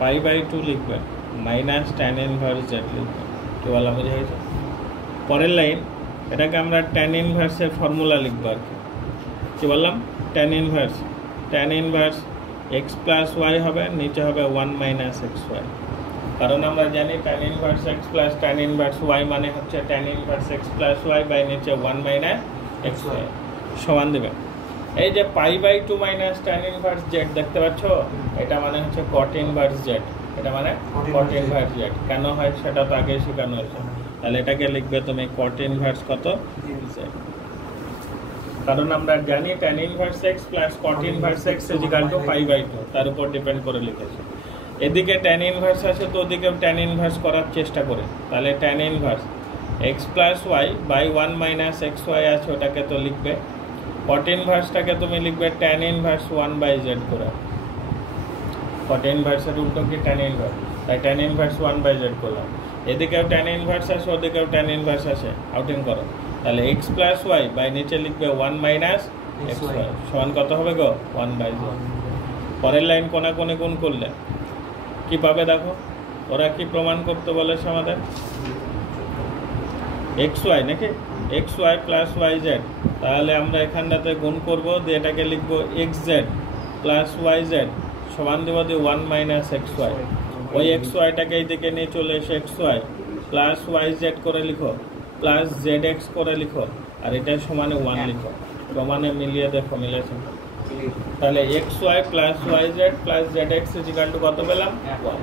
π/2 লিখবে মাইনাস tan ইনভার্স জেড লিখবে। কি বলা বোঝা গেছে? পরের লাইন, এটাকে আমরা tan ইনভার্সের ফর্মুলা লিখবো আর কি। বললাম tan inverse tan inverse x plus y হবে, নিচে হবে 1 মাইনাস এক্স ওয়াই। কারণ আমরা জানি tan inverse x plus tan inverse y মানে হচ্ছে tan inverse x plus y by নিচে 1 মাইনাস এক্স ওয়াই সমান দেবে। এই যে pi by 2 minus tan inverse z দেখতে পাচ্ছ, এটা মানে হচ্ছে cot ইনভার্স জেড, এটা মানে cot ইনভার্স জেড। কেন হয় সেটা তো আগে শেখানো হয়েছে। তাহলে এটাকে লিখবে তুমি cot ইনভার্স কত জেড। কারণ আমরা জানি tan inverse x plus cot inverse x equal to pi by 2, তার উপর ডিপেন্ড করে লিখেছি। এদিকে tan ইনভার্স আছে তো ওদিকে tan ইনভার্স করার চেষ্টা করে, তাহলে tan inverse x plus y by 1 minus x y আছে, ওটাকে তো লিখবে। cot ইনভার্সটাকে তুমি লিখবে tan ইনভার্স 1 বাই z করে। cot ইনভার্সের উল্টো কি tan ইনভার্স, তাই tan ইনভার্স 1 বাই z করলাম। এদিকেও tan ইনভার্স আছে ওদিকেও tan ইনভার্স আছে, আউটিং করো। তাহলে x প্লাস y বাই নিচে লিখবে 1 মাইনাস এক্স ওয়াই সমান কত হবে গো 1 বাই z। পরের লাইন কোনাকুনি গুণ করলে কি পাবে দেখো, ওরা কি প্রমাণ করতে বলেছে আমাদের, xy নাকি xy প্লাস yz। তাহলে আমরা এখানটাতে গুণ করব, দিয়ে এটাকে লিখবো xz প্লাস yz সমান দেবো দিয়ে 1 মাইনাস xy। ওই xyটাকে এইদিকে নিয়ে চলে এসে xy প্লাস yz করে লিখো, প্লাস zx করে লিখো, আর এটা সমানে 1 লিখো। প্রমাণে মিলিয়ে দেখো মিলেছে। তাহলে xy plus yz plus zx equal to কত পেলাম 1।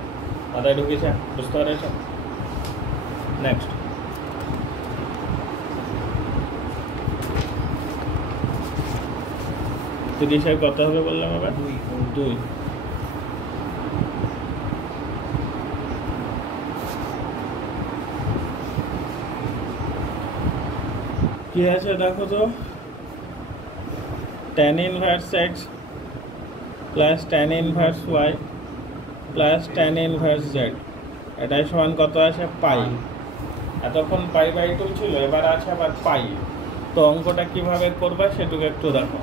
মাথায় ঢুকেছে, বুঝতে পেরেছো? নেক্সট তিরিশের কত হবে বললাম আবার 2। কি আছে দেখো তো, tan inverse x plus tan inverse y plus tan inverse z, এটাই সমান কত আছে পাই। এতক্ষণ পাই বাই 2 ছিল, এবার আছে আবার পাই। তো অঙ্কটা কিভাবে করবা সেটুকু একটু দেখো।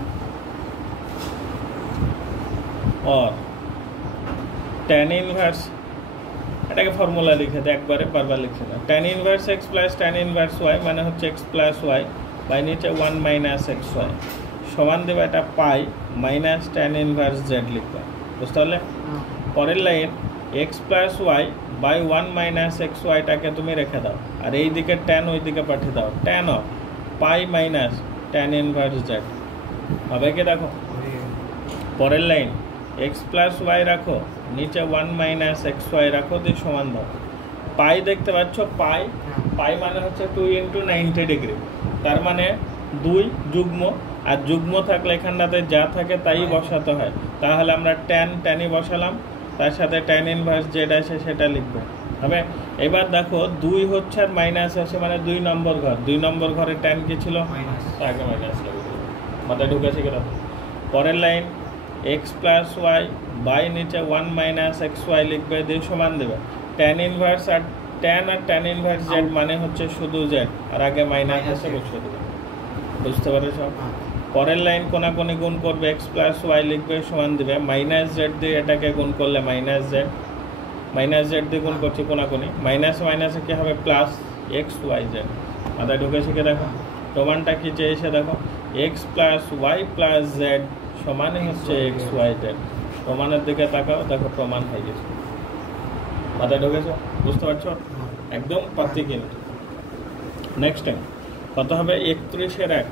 और tan ইনভার্স, এটাকে ফর্মুলা লিখে দে একবারে, বারবার লিখে দাও। tan inverse x plus tan inverse y মানে হচ্ছে x প্লাস y বাই নিচে 1 মাইনাস এক্স ওয়াই সমান দেবে এটা pi minus tan inverse z লিখবে, বুঝতে পারলে? পরের line x plus y by 1 minus x ওয়াইটাকে তুমি রেখে দাও, আর এই দিকে tan ওই দিকে পাঠিয়ে দাও, tan of pi minus tan inverse z হবে কি দেখো। পরের লাইন x প্লাস ওয়াই রাখো, নিচে 1 মাইনাস এক্স ওয়াই রাখো, দিয়ে সমান দাও। পাই দেখতে পাচ্ছ, পাই পাই মানে হচ্ছে 2 ইন্টু 90 ডিগ্রি, তার মানে 2 যুগ্ম, আর যুগ্ম থাকলে এখানটাতে যা থাকে তাই বসাতে হয়। তাহলে আমরা ট্যানই বসালাম, তার সাথে tan ইনভার্স জেড আছে সেটা লিখবো হবে। এবার দেখো 2 হচ্ছে আর মাইনাস আছে, মানে 2 নম্বর ঘর, 2 নম্বর ঘরে tan কি ছিল আগে মাইনাস লাগবে, মাথায় ঢুকেছে কিনা। পরের line x plus y by নিচে 1 মাইনাস এক্স ওয়াই লিখবে, দিয়ে সমান দেবে tan ইনভার্স, আর tan ইনভার্স জেড মানে হচ্ছে শুধু জেড, আর আগে মাইনাস আছে বসিয়ে দেবে, বুঝতে পারছ? পরের লাইন কোনাকুনি গুণ করবে, x প্লাস ওয়াই লিখবে সমান দেবে মাইনাস জেড দিয়ে এটাকে গুণ করলে মাইনাস জেড দিয়ে গুণ করছি কোনাকুনি, মাইনাস মাইনাসে কি হবে প্লাস এক্স ওয়াই জেড। মাথায় ঢুকেছে কি দেখো, প্রমাণটা কি চেয়েছে দেখো, x plus y plus z সমানে হচ্ছে এক্স ওয়াই জেড। প্রমাণের দিকে তাকাও, দেখো প্রমাণ হয়ে গেছে। মাথায় ঢুকেছো, বুঝতে পারছো? একদম পাতি কিন্তু। নেক্সট টাইম কত হবে 31-এর 1,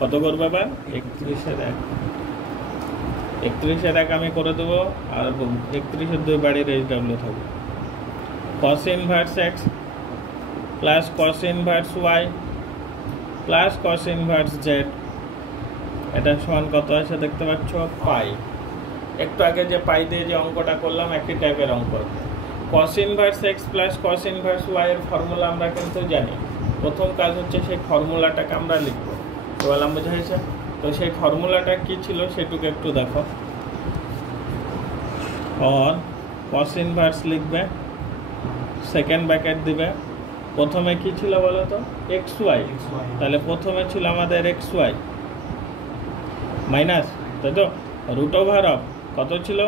কত করবে এবার 31-এর 1, 31-এর 1 আমি করে দেবো, আর 31-এর 2 বাড়ির HW থাকবে। cos inverse x plus cos inverse y plus cos inverse z, এটা সমান কত আছে দেখতে পাচ্ছ পাই। একটু আগে যে পাই দিয়ে যে অঙ্কটা করলাম একই টাইপের অঙ্ক। cos inverse x plus cos inverse y এর ফর্মুলা আমরা কিন্তু জানি। প্রথম কাজ হচ্ছে সেই ফর্মুলাটাকে আমরা লিখব, তো বললাম বোঝা হয়েছে? তো সেই ফর্মুলাটা কি ছিল সেটুকু একটু দেখো। और cos ইনভার্স লিখবে, সেকেন্ড ব্র্যাকেট দিবে, প্রথমে কি ছিল বলো তো xy, তাহলে প্রথমে ছিল আমাদের xy মাইনাস, তাই তো রুট ওভার অফ কত ছিল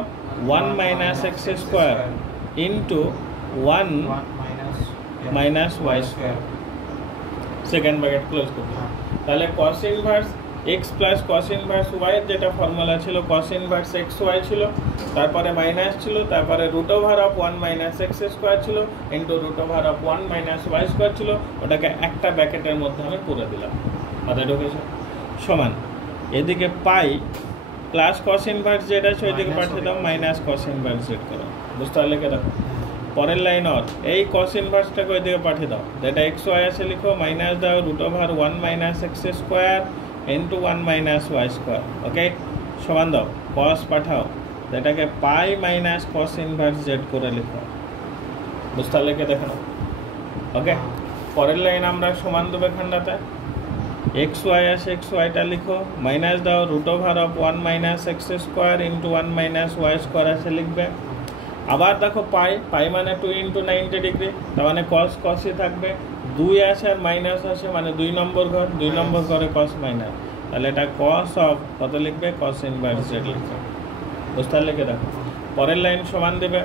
1 minus x square into 1 minus Y square. Second bracket close করতে হবে। তাহলে cos inverse x plus cos inverse y এর যেটা ফর্মুলা ছিল cos ইনভার্স xy ছিল, তারপরে মাইনাস ছিল, তারপরে root over of 1 minus x square ছিল into root over of 1 minus Y square ছিল, ওটাকে একটা ব্র্যাকেটের মধ্যে আমি পুরো দিলাম, মাথায় ঢুকেছে, সমান এদিকে পাই প্লাস cos ইনভার্স জেড আছে ওইদিকে পাঠিয়ে দাও মাইনাস cos ইনভার্স জেড করো, বুঝতে পারলে কে দেখো পরের লাইন অর এই cos ইনভার্সটাকে ওইদিকে পাঠিয়ে দাও, যেটা এক্স ওয়াই আছে লিখো মাইনাস দাও root over 1 minus x square into 1 minus Y square, ওকে সমান দাও cos পাঠাও, যেটাকে pi minus cos inverse z করে লিখো, বুঝতে পারলে কে দেখো, ওকে পরের লাইন আমরা সমান দেবো এখানটাতে এক্স ওয়াই আছে এক্স ওয়াইটা লিখো মাইনাস দাও root over of 1 minus x square into 1 minus Y square আছে লিখবে, আবার দেখো পাই পাই মানে 2 ইন্টু 90 ডিগ্রি, তার মানে cos cosই থাকবে, 2 আছে আর মাইনাস আছে মানে 2 নম্বর ঘর, 2 নম্বর ঘরে cos মাইনাস, তাহলে এটা cos অফ কত লিখবে cos ইনভার্স জেড লিখবে, বুঝতে পারলে কে দেখো পরের লাইন সমান দেবে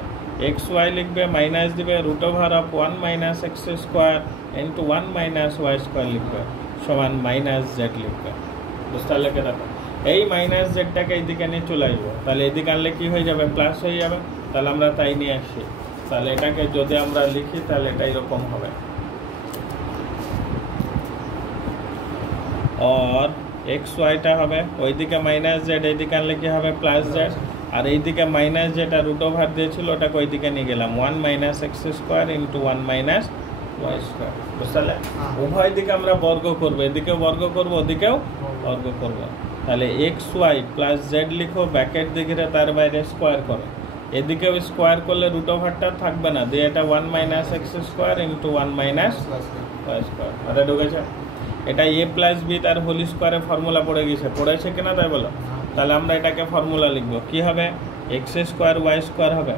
এক্স ওয়াই লিখবে মাইনাস দিবে root over of 1 minus x square into 1 minus Y square লিখবে সমান মাইনাস জেড লিখবে, বুঝতে পারলে কে দেখো এই মাইনাস জেডটাকে এইদিকে নিয়ে চলে আসবো, তাহলে এদিকে আনলে কি হয়ে যাবে প্লাস হয়ে যাবে, তাহলে আমরা তাই নিয়ে আসি, তাহলে এটাকে যদি আমরা লিখি তাহলে এটা এরকম হবে और এক্স ওয়াইটা হবে ওইদিকে মাইনাস জেড এইদিকে আনলে কি হবে প্লাস জেড, আর এইদিকে মাইনাস যেটা রুট ওভার দিয়েছিল ওটাকে ওইদিকে নিয়ে গেলাম 1 minus x square into 1 minus Y square, বুঝতে পারলে উভয় দিকে আমরা বর্গ করবো, এদিকেও বর্গ করবো ওদিকেও বর্গ করবো, তাহলে এক্স ওয়াই প্লাস জেড লিখো ব্র্যাকেট দিকে তার বাইরে স্কোয়ার করো, এদিকেও স্কোয়ার করলে রুট ওভারটা থাকবে না, দিয়ে এটা 1 minus x square into 1 minus Y square, এটা ঢুকেছে, এটা এ প্লাস বি তার হোল স্কোয়ারের ফর্মুলা পড়েছে কিনা তাই বলো, তাহলে আমরা এটাকে ফর্মুলা লিখবো কি হবে এক্স স্কোয়ার ওয়াই স্কোয়ার হবে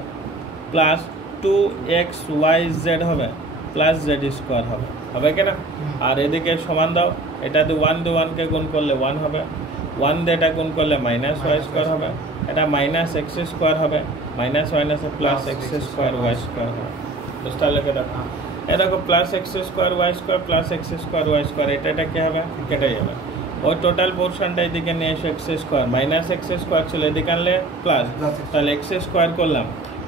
প্লাস 2x ওয়াই জেড হবে প্লাস জেড স্কোয়ার হবে কিনা, আর এদিকে সমান দাও, এটা দিয়ে 1 দিয়ে 1 কে গুণ করলে 1 হবে, 1 দিয়ে এটা গুণ করলে মাইনাস ওয়াই স্কোয়ার হবে, এটা মাইনাস এক্স স্কোয়ার হবে মাইনাস মাইনাসে plus x square Y square হবে, বুঝতে পারলে কে দেখো এ দেখো plus x square Y square plus x square Y square, এটা কি হবে কেটে যাবে, ওই টোটাল পোর্শনটা এদিকে নিয়ে এসে x square minus x square ছিল এদিকে আনলে প্লাস, তাহলে এক্স স্কোয়ার করলাম,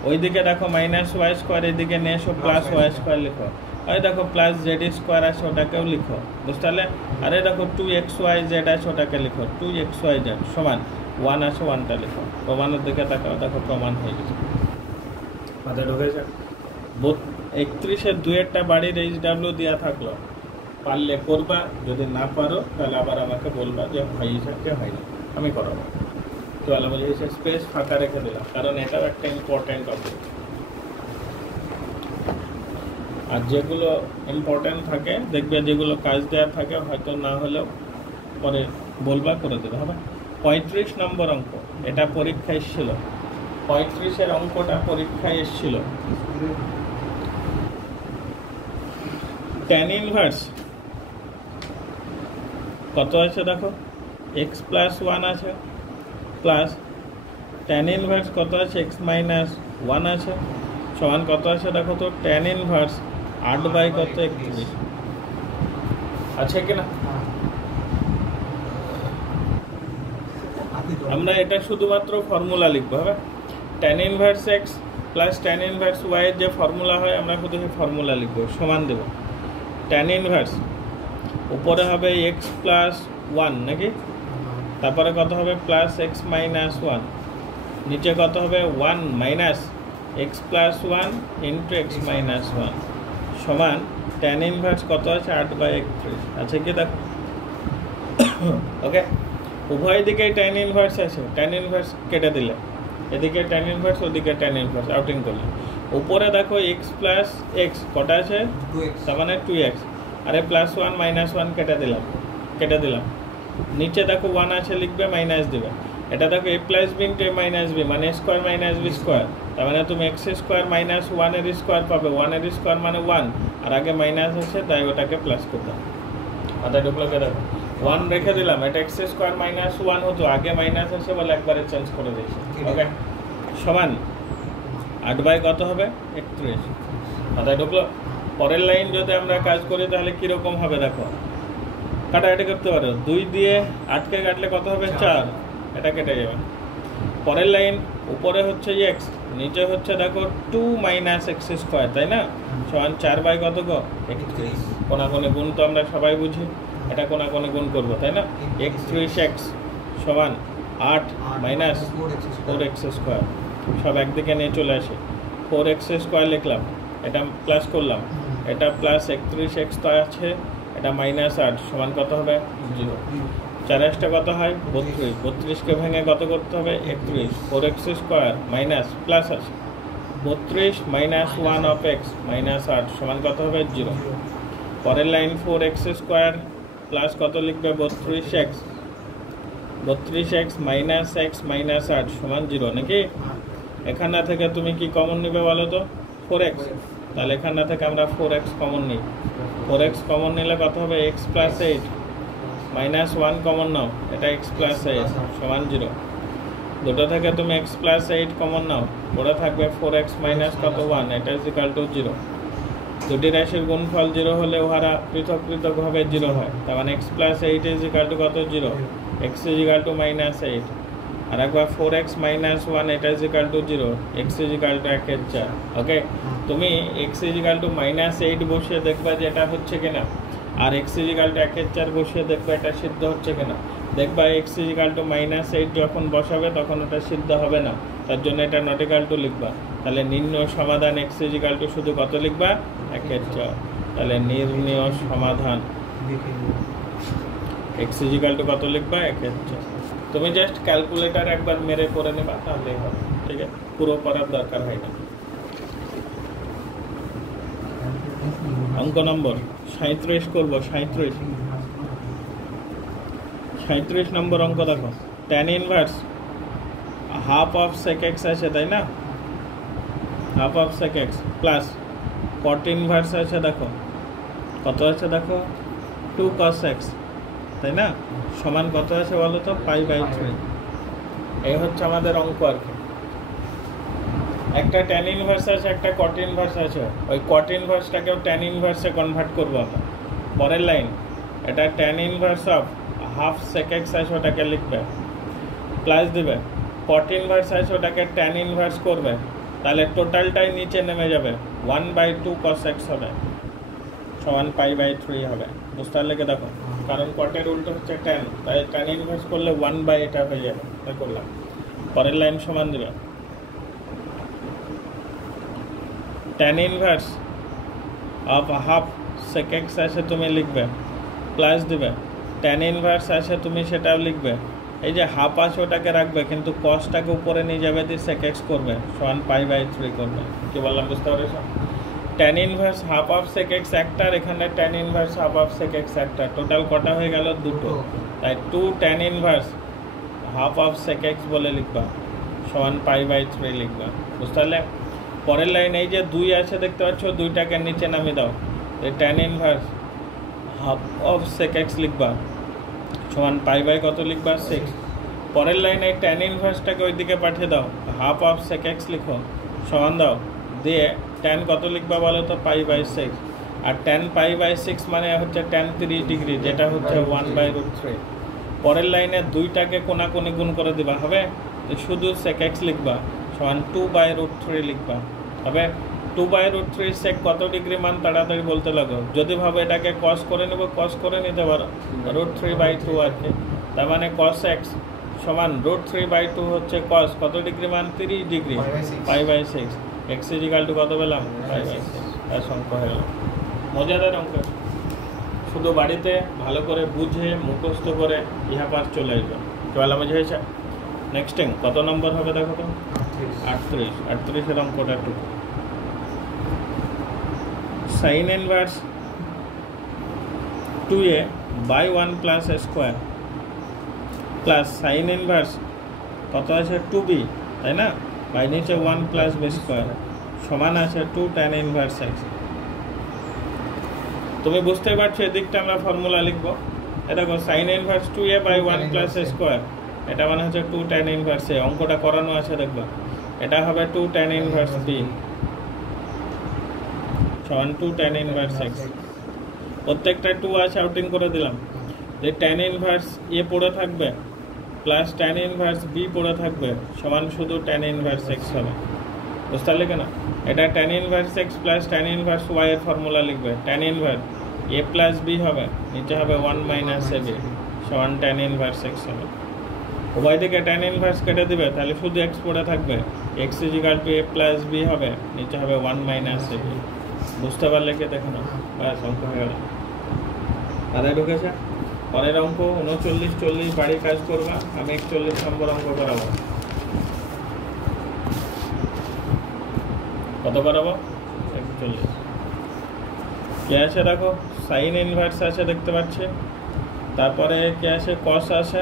ওইদিকে দেখো মাইনাস ওয়াই স্কোয়ার এদিকে নিয়ে এসো প্লাস ওয়াই স্কোয়ার লিখো, ওই দেখো প্লাস জেড স্কোয়ার আছে ওটাকেও লিখো, বুঝতে পারলে, আরে দেখো 2x y z আছে ওটাকে লিখো 2x y z সমান 1 আছে 1টা লিখো, প্রমাণের দিকে তাকাও দেখো প্রমাণ হয়ে গেছে, মাথায় ঢুকেছে, 31-এর 2-একটা বাড়ির এইচডাব্লিউ দেওয়া থাকলো, পারলে করবা, যদি না পারো তাহলে আবার আমাকে বলবা যে হয়েছে কে হয়নি, আমি করাবো, তো আলাদা বলেছে স্পেস ফাঁকা রেখে দিলাম কারণ এটাও একটা ইম্পর্টেন্ট টপিক, আর যেগুলো ইম্পর্টেন্ট থাকে দেখবে যেগুলো কাজ দেওয়া থাকে হয়তো না হলেও পরে বলবা করে দিতে হবে। 35 নম্বর অঙ্ক, এটা পরীক্ষায় এসেছিল, 35-এর অঙ্কটা পরীক্ষায় এসেছিল, tan ইনভার্স কত আছে দেখো এক্স প্লাস 1 আছে প্লাস tan ইনভার্স কত আছে এক্স মাইনাস 1 আছে সমান কত আছে দেখো তো tan ইনভার্স 8 বাই কত 31 আছে কিনা, আমরা এটা শুধুমাত্র ফর্মুলা লিখবো, হবে tan inverse x plus tan inverse Y এর যে ফর্মুলা হয় আমরা শুধু সেই ফর্মুলা লিখবো, সমান দেব tan ইনভার্স উপরে হবে x প্লাস 1 নাকি, তারপরে কত হবে প্লাস এক্স মাইনাস 1, নিচে কত হবে 1 minus x plus 1 into x minus 1 সমান tan ইনভার্স কত আছে 8 বাই 31 আছে কি দেখো, ওকে উভয় দিকেই tan ইনভার্স আছে, tan ইনভার্স কেটে দিলে এদিকে tan ইনভার্স ওদিকে tan ইনভার্স আউটিং করলে, উপরে দেখো x প্লাস এক্স কটা আছে 2x, তার মানে 2x, আরে প্লাস 1 মাইনাস 1 কেটে দিলাম, নিচে দেখো 1 আছে লিখবে মাইনাস দিবে, এটা দেখো a plus b into a minus b মানে স্কোয়ার মাইনাস b স্কোয়ার, তার মানে তুমি x স্কোয়ার মাইনাস 1 এর স্কোয়ার পাবে, 1 এর স্কোয়ার মানে 1 আর আগে মাইনাস আছে তাই ওটাকে প্লাস করতে হবে, মাথায় ঢুকলোকে দেখো 1 রেখে দিলাম, এটা x স্কোয়ার মাইনাস 1 হতো আগে মাইনাস আছে বলে একবারে চেঞ্জ করে দিয়েছি, ওকে সমান 8 বাই কত হবে 31, মাথায় ঢুকলো, পরের লাইন যদি আমরা কাজ করি তাহলে কিরকম হবে দেখো কাটাকাটি করতে পারো, 2 দিয়ে 8কে কাটলে কত হবে 4, এটা কেটে যাবে। পরের লাইন উপরে হচ্ছে x, নিচে হচ্ছে দেখো 2 মাইনাস এক্স স্কোয়ার, তাই না, সমান 4 বাই কত গো 31। কোনাকুনি গুণ তো আমরা সবাই বুঝি, এটা কোনাকুনি গুণ করবো, তাই না। 31x সমান 8 মাইনাস 4x স্কোয়ার, সব একদিকে নিয়ে চলে আসে, 4x স্কোয়ার লিখলাম, এটা প্লাস করলাম, এটা প্লাস 31x তো আছে, এটা মাইনাস 8 সমান কত হবে 0। 4xটা কত হয় 32, 32কে ভেঙে কত করতে হবে 31, 4x স্কোয়ার মাইনাস প্লাস আছে 32 মাইনাস 1 অফ x মাইনাস 8 সমান কত হবে 0। পরের লাইন 4x স্কোয়ার প্লাস কত লিখবে 32x, 32x minus x minus 8 সমান 0 নাকি। এখানে থেকে তুমি কি কমন নেবে বলো তো 4x, তাহলে এখানে থেকে আমরা 4x কমন নিই, 4x কমন নিলে কত হবে x প্লাস 8 মাইনাস 1 কমন নাও, এটা x প্লাস 8 সমান 0। দুটো থেকে তুমি x প্লাস 8 কমন নাও, পড়ে থাকবে 4x মাইনাস কত 1, এটা ইজ ইকুয়াল টু 0। দুটি রাশির গুণফল 0 হলে উহারা পৃথক পৃথকভাবে 0 হয়, তার মানে x plus 8 is equal to কত 0, x is equal two minus 8। আর একবার 4x মাইনাস 1 এটা is equal two 0, x is equal two 1/4। ওকে, তুমি x is equal two minus 8 বসিয়ে দেখবা যে এটা হচ্ছে কিনা, আর x ইজ ইকুয়াল টু 1/4 বসিয়ে দেখবা এটা সিদ্ধ হচ্ছে কিনা। দেখবা x is equal two minus 8 যখন বসাবে তখন ওটা সিদ্ধ হবে না, তার জন্য এটা নট ইকুয়াল টু লিখবা। তাহলে নির্ণয় সমাধান x ইজ ইকুয়াল টু শুধু কত লিখবা 1/4, তাহলে নির্ণয় সমাধান x ইজ ইকুয়াল টু কত লিখবা 1/4। তুমি জাস্ট ক্যালকুলেটর একবার মেরে করে নেবা তাহলেই হবে, ঠিক আছে, পুরো করার দরকার হয় না। অঙ্ক নম্বর 37 করব, 37 নম্বর অঙ্ক দেখো, tan inverse half of sec x আছে, তাই না, half of sec x plus cot inverse আছে, দেখো কত আছে, দেখো 2 cos x, তাই না, সমান কত আছে বলো তো π/3। এই হচ্ছে আমাদের অঙ্ক আর কি। একটা tan ইনভার্স আছে, একটা cot ইনভার্স আছে, ওই cot ইনভার্সটাকেও tan ইনভার্সে কনভার্ট করব আমরা। পরের লাইন, এটা tan inverse of half sec x আছে, ওটাকে লিখবে, প্লাস দিবে, cot ইনভার্স আছে ওটাকে tan ইনভার্স করবে, তাহলে টোটালটাই নিচে নেমে যাবে, 1/2 cos x হবে সমান π/3 হবে। বুঝতে পারলে কি, দেখো কারণ কটের উল্টো হচ্ছে tan, তাই tan ইনভার্স করলে 1/, এটা হয়ে যাবে, তাই করলাম। পরের লাইন সমান দিবে, tan inverse of half sec x আছে তুমি লিখবে, প্লাস দিবে, tan ইনভার্স আছে তুমি সেটাও লিখবে, এই যে হাফ আছে ওটাকে রাখবে কিন্তু কসটাকে উপরে নিয়ে যাবে দিয়ে sec x করবে সমান π/3 করবে। কি বললাম বুঝতে পারছো? tan inverse half of sec x একটা, আর এখানে tan inverse half of sec x একটা, টোটাল কটা হয়ে গেল দুটো, তাই 2 tan inverse half of sec x বলে লিখবা সমান π/3 লিখবা। বুঝতে পারলে? পরের লাইন, এই যে 2 আছে দেখতে পাচ্ছ, 2টাকে নিচে নামিয়ে দাও, এই tan inverse half of sec x লিখবা সমান কত লিখবা 6। পরের লাইন, এই tan ইনভার্সটাকে ওইদিকে পাঠিয়ে দাও, হাফ অফ sec x লিখো সমান দাও, দিয়ে tan কত লিখবা বলো তো π/6, আর tan π/6 মানে হচ্ছে tan 30 ডিগ্রি, যেটা হচ্ছে 1/√3। পরের লাইনে 2টাকে কোনাকুনি গুণ করে দিবা, হবে শুধু sec x লিখবা সমান 2/√3 লিখবা, হবে 2/√3 sec কত ডিগ্রি মান তাড়াতাড়ি বলতে লাগো। যদি ভাবে এটাকে cos করে নেব, cos করে নিতে পারো, √3/2 আছে, তার মানে cos x সমান √3/2 হচ্ছে cos কত ডিগ্রি মান 30 degree, π/6, x is equal to কত পেলাম π/6। তার অঙ্ক হয়ে গেল। মজাদার অঙ্ক, শুধু বাড়িতে ভালো করে বুঝে মুখস্থ করে ইহা পার চলে আসবে। চলা বুঝে হয়েছে? নেক্সট কত নম্বর হবে দেখো তো, 38 অঙ্কটা একটু। sin inverse 2a by 1 plus square plus sin inverse কত আছে 2b, তাই না, বাই নিচে 1 প্লাস b স্কোয়ার সমান আছে 2 tan ইনভার্স x। তুমি বুঝতে পারছো, এদিকটা আমরা ফর্মুলা লিখবো। এটা দেখো sin inverse 2a by 1 plus square, এটা মানে হচ্ছে 2 tan ইনভার্স a, অঙ্কটা করানো আছে দেখবা, এটা হবে 2 tan ইনভার্স b সমান 2 tan ইনভার্স x। প্রত্যেকটা 2 আছে, আউটিং করে দিলাম। যে ট্যান ইনভার্স এ পড়ে থাকবে প্লাস ট্যান ইনভার্স বি পড়ে থাকবে সমান শুধু ট্যান ইনভার্স এক্স হবে। বুঝতে পারলে কেন? এটা tan inverse x plus tan inverse Y এর ফর্মুলা লিখবে। Tan inverse a plus b হবে, নিচে হবে 1 মাইনাস এ বি সমান ট্যান ইনভার্স এক্স হবে। উভয় দিকে ট্যান ইনভার্স কেটে দিবে, তাহলে শুধু এক্স পড়ে থাকবে, x is equal to a plus b হবে, নিচে হবে 1 মাইনাস এ বি। বুঝতে পারলে কি? দেখো না, ব্যাস অঙ্ক হয়ে গেল। আদায় ঢুকেছে। পরের অঙ্ক 39, 40 বাড়ির কাজ করবা, আমি 41 নম্বর অঙ্ক করাবো। কত করাবো? 41। কি আছে দেখো, সাইন ইনভার্স আছে দেখতে পাচ্ছি, তারপরে কি আছে কস আছে,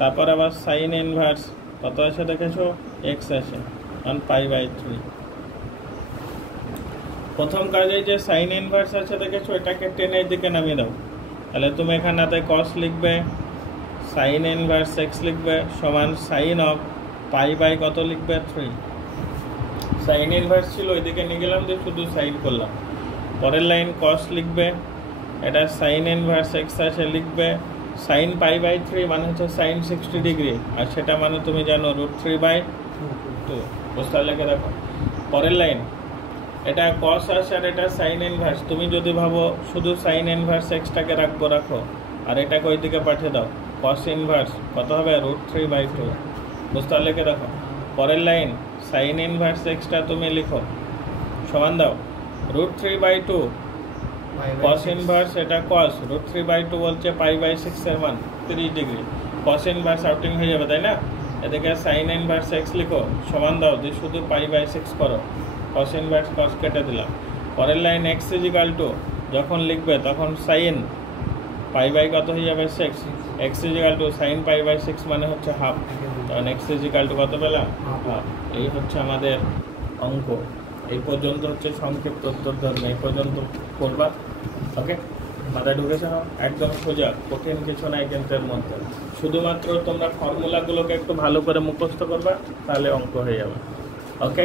তারপরে আবার সাইন ইনভার্স কত আছে দেখেছো, এক্স আছে 1π/3। প্রথম কাজে যে সাইন ইনভার্স আছে দেখেছো, এটাকে টেনে দিকে নামিয়ে দাও, তাহলে তুমি এখানটাতে কস লিখবে, সাইন ইনভার্স এক্স লিখবে সমান সাইন অফ π/, কত লিখবে 3। সাইন ইনভার্স ছিল ওইদিকে নিয়ে গেলাম, দিয়ে শুধু সাইন করলাম। পরের লাইন কস লিখবে, এটা সাইন ইনভার্স এক্স আছে লিখবে, সাইন π/3 মানে হচ্ছে সাইন 60 ডিগ্রি, আর সেটা মানে তুমি জানো √3/2। বুঝতে লেগে দেখো। পরের লাইন এটা কস আছে আর এটা সাইন ইনভার্স, তুমি যদি ভাবো শুধু সাইন ইনভার্স এক্সটাকে রাখো, আর এটাকে ওইদিকে পাঠিয়ে দাও, কস ইনভার্স কত হবে √3/2। বুঝতে লেগে দেখো। পরের লাইন সাইন ইনভার্স এক্সটা তুমি লিখো, সমান দাও √3/2 কস ইনভার্স, এটা কস √3/2 বলছে π/6 এর মান 30 ডিগ্রি, কস ইনভার্স আউটিং হয়ে যাবে তাই না। এদিকে সাইন ইনভার্স এক্স লিখো, সমান দাও দিয়ে শুধু π/6 করো, কস ইনভার্স কস কেটে দিলাম। পরের line x is equal to যখন লিখবে তখন সাইন π/, কত হয়ে যাবে 6, x is equal to sine π/6 মানে হচ্ছে হাফ, কারণ এক্স ইজ ইকুয়াল টু কত পেলাম, হাফ। এই হচ্ছে আমাদের অঙ্ক। এই পর্যন্ত হচ্ছে সংক্ষিপ্ত উত্তর ধর্মে, এই পর্যন্ত করবা। ওকে, মাথায় ঢুকেছে না? একদম সোজা, কঠিন কিছু নাই কিন্তু এর মধ্যে। শুধুমাত্র তোমরা ফর্মুলাগুলোকে একটু ভালো করে মুখস্থ করবা, তাহলে অঙ্ক হয়ে যাবে। ওকে।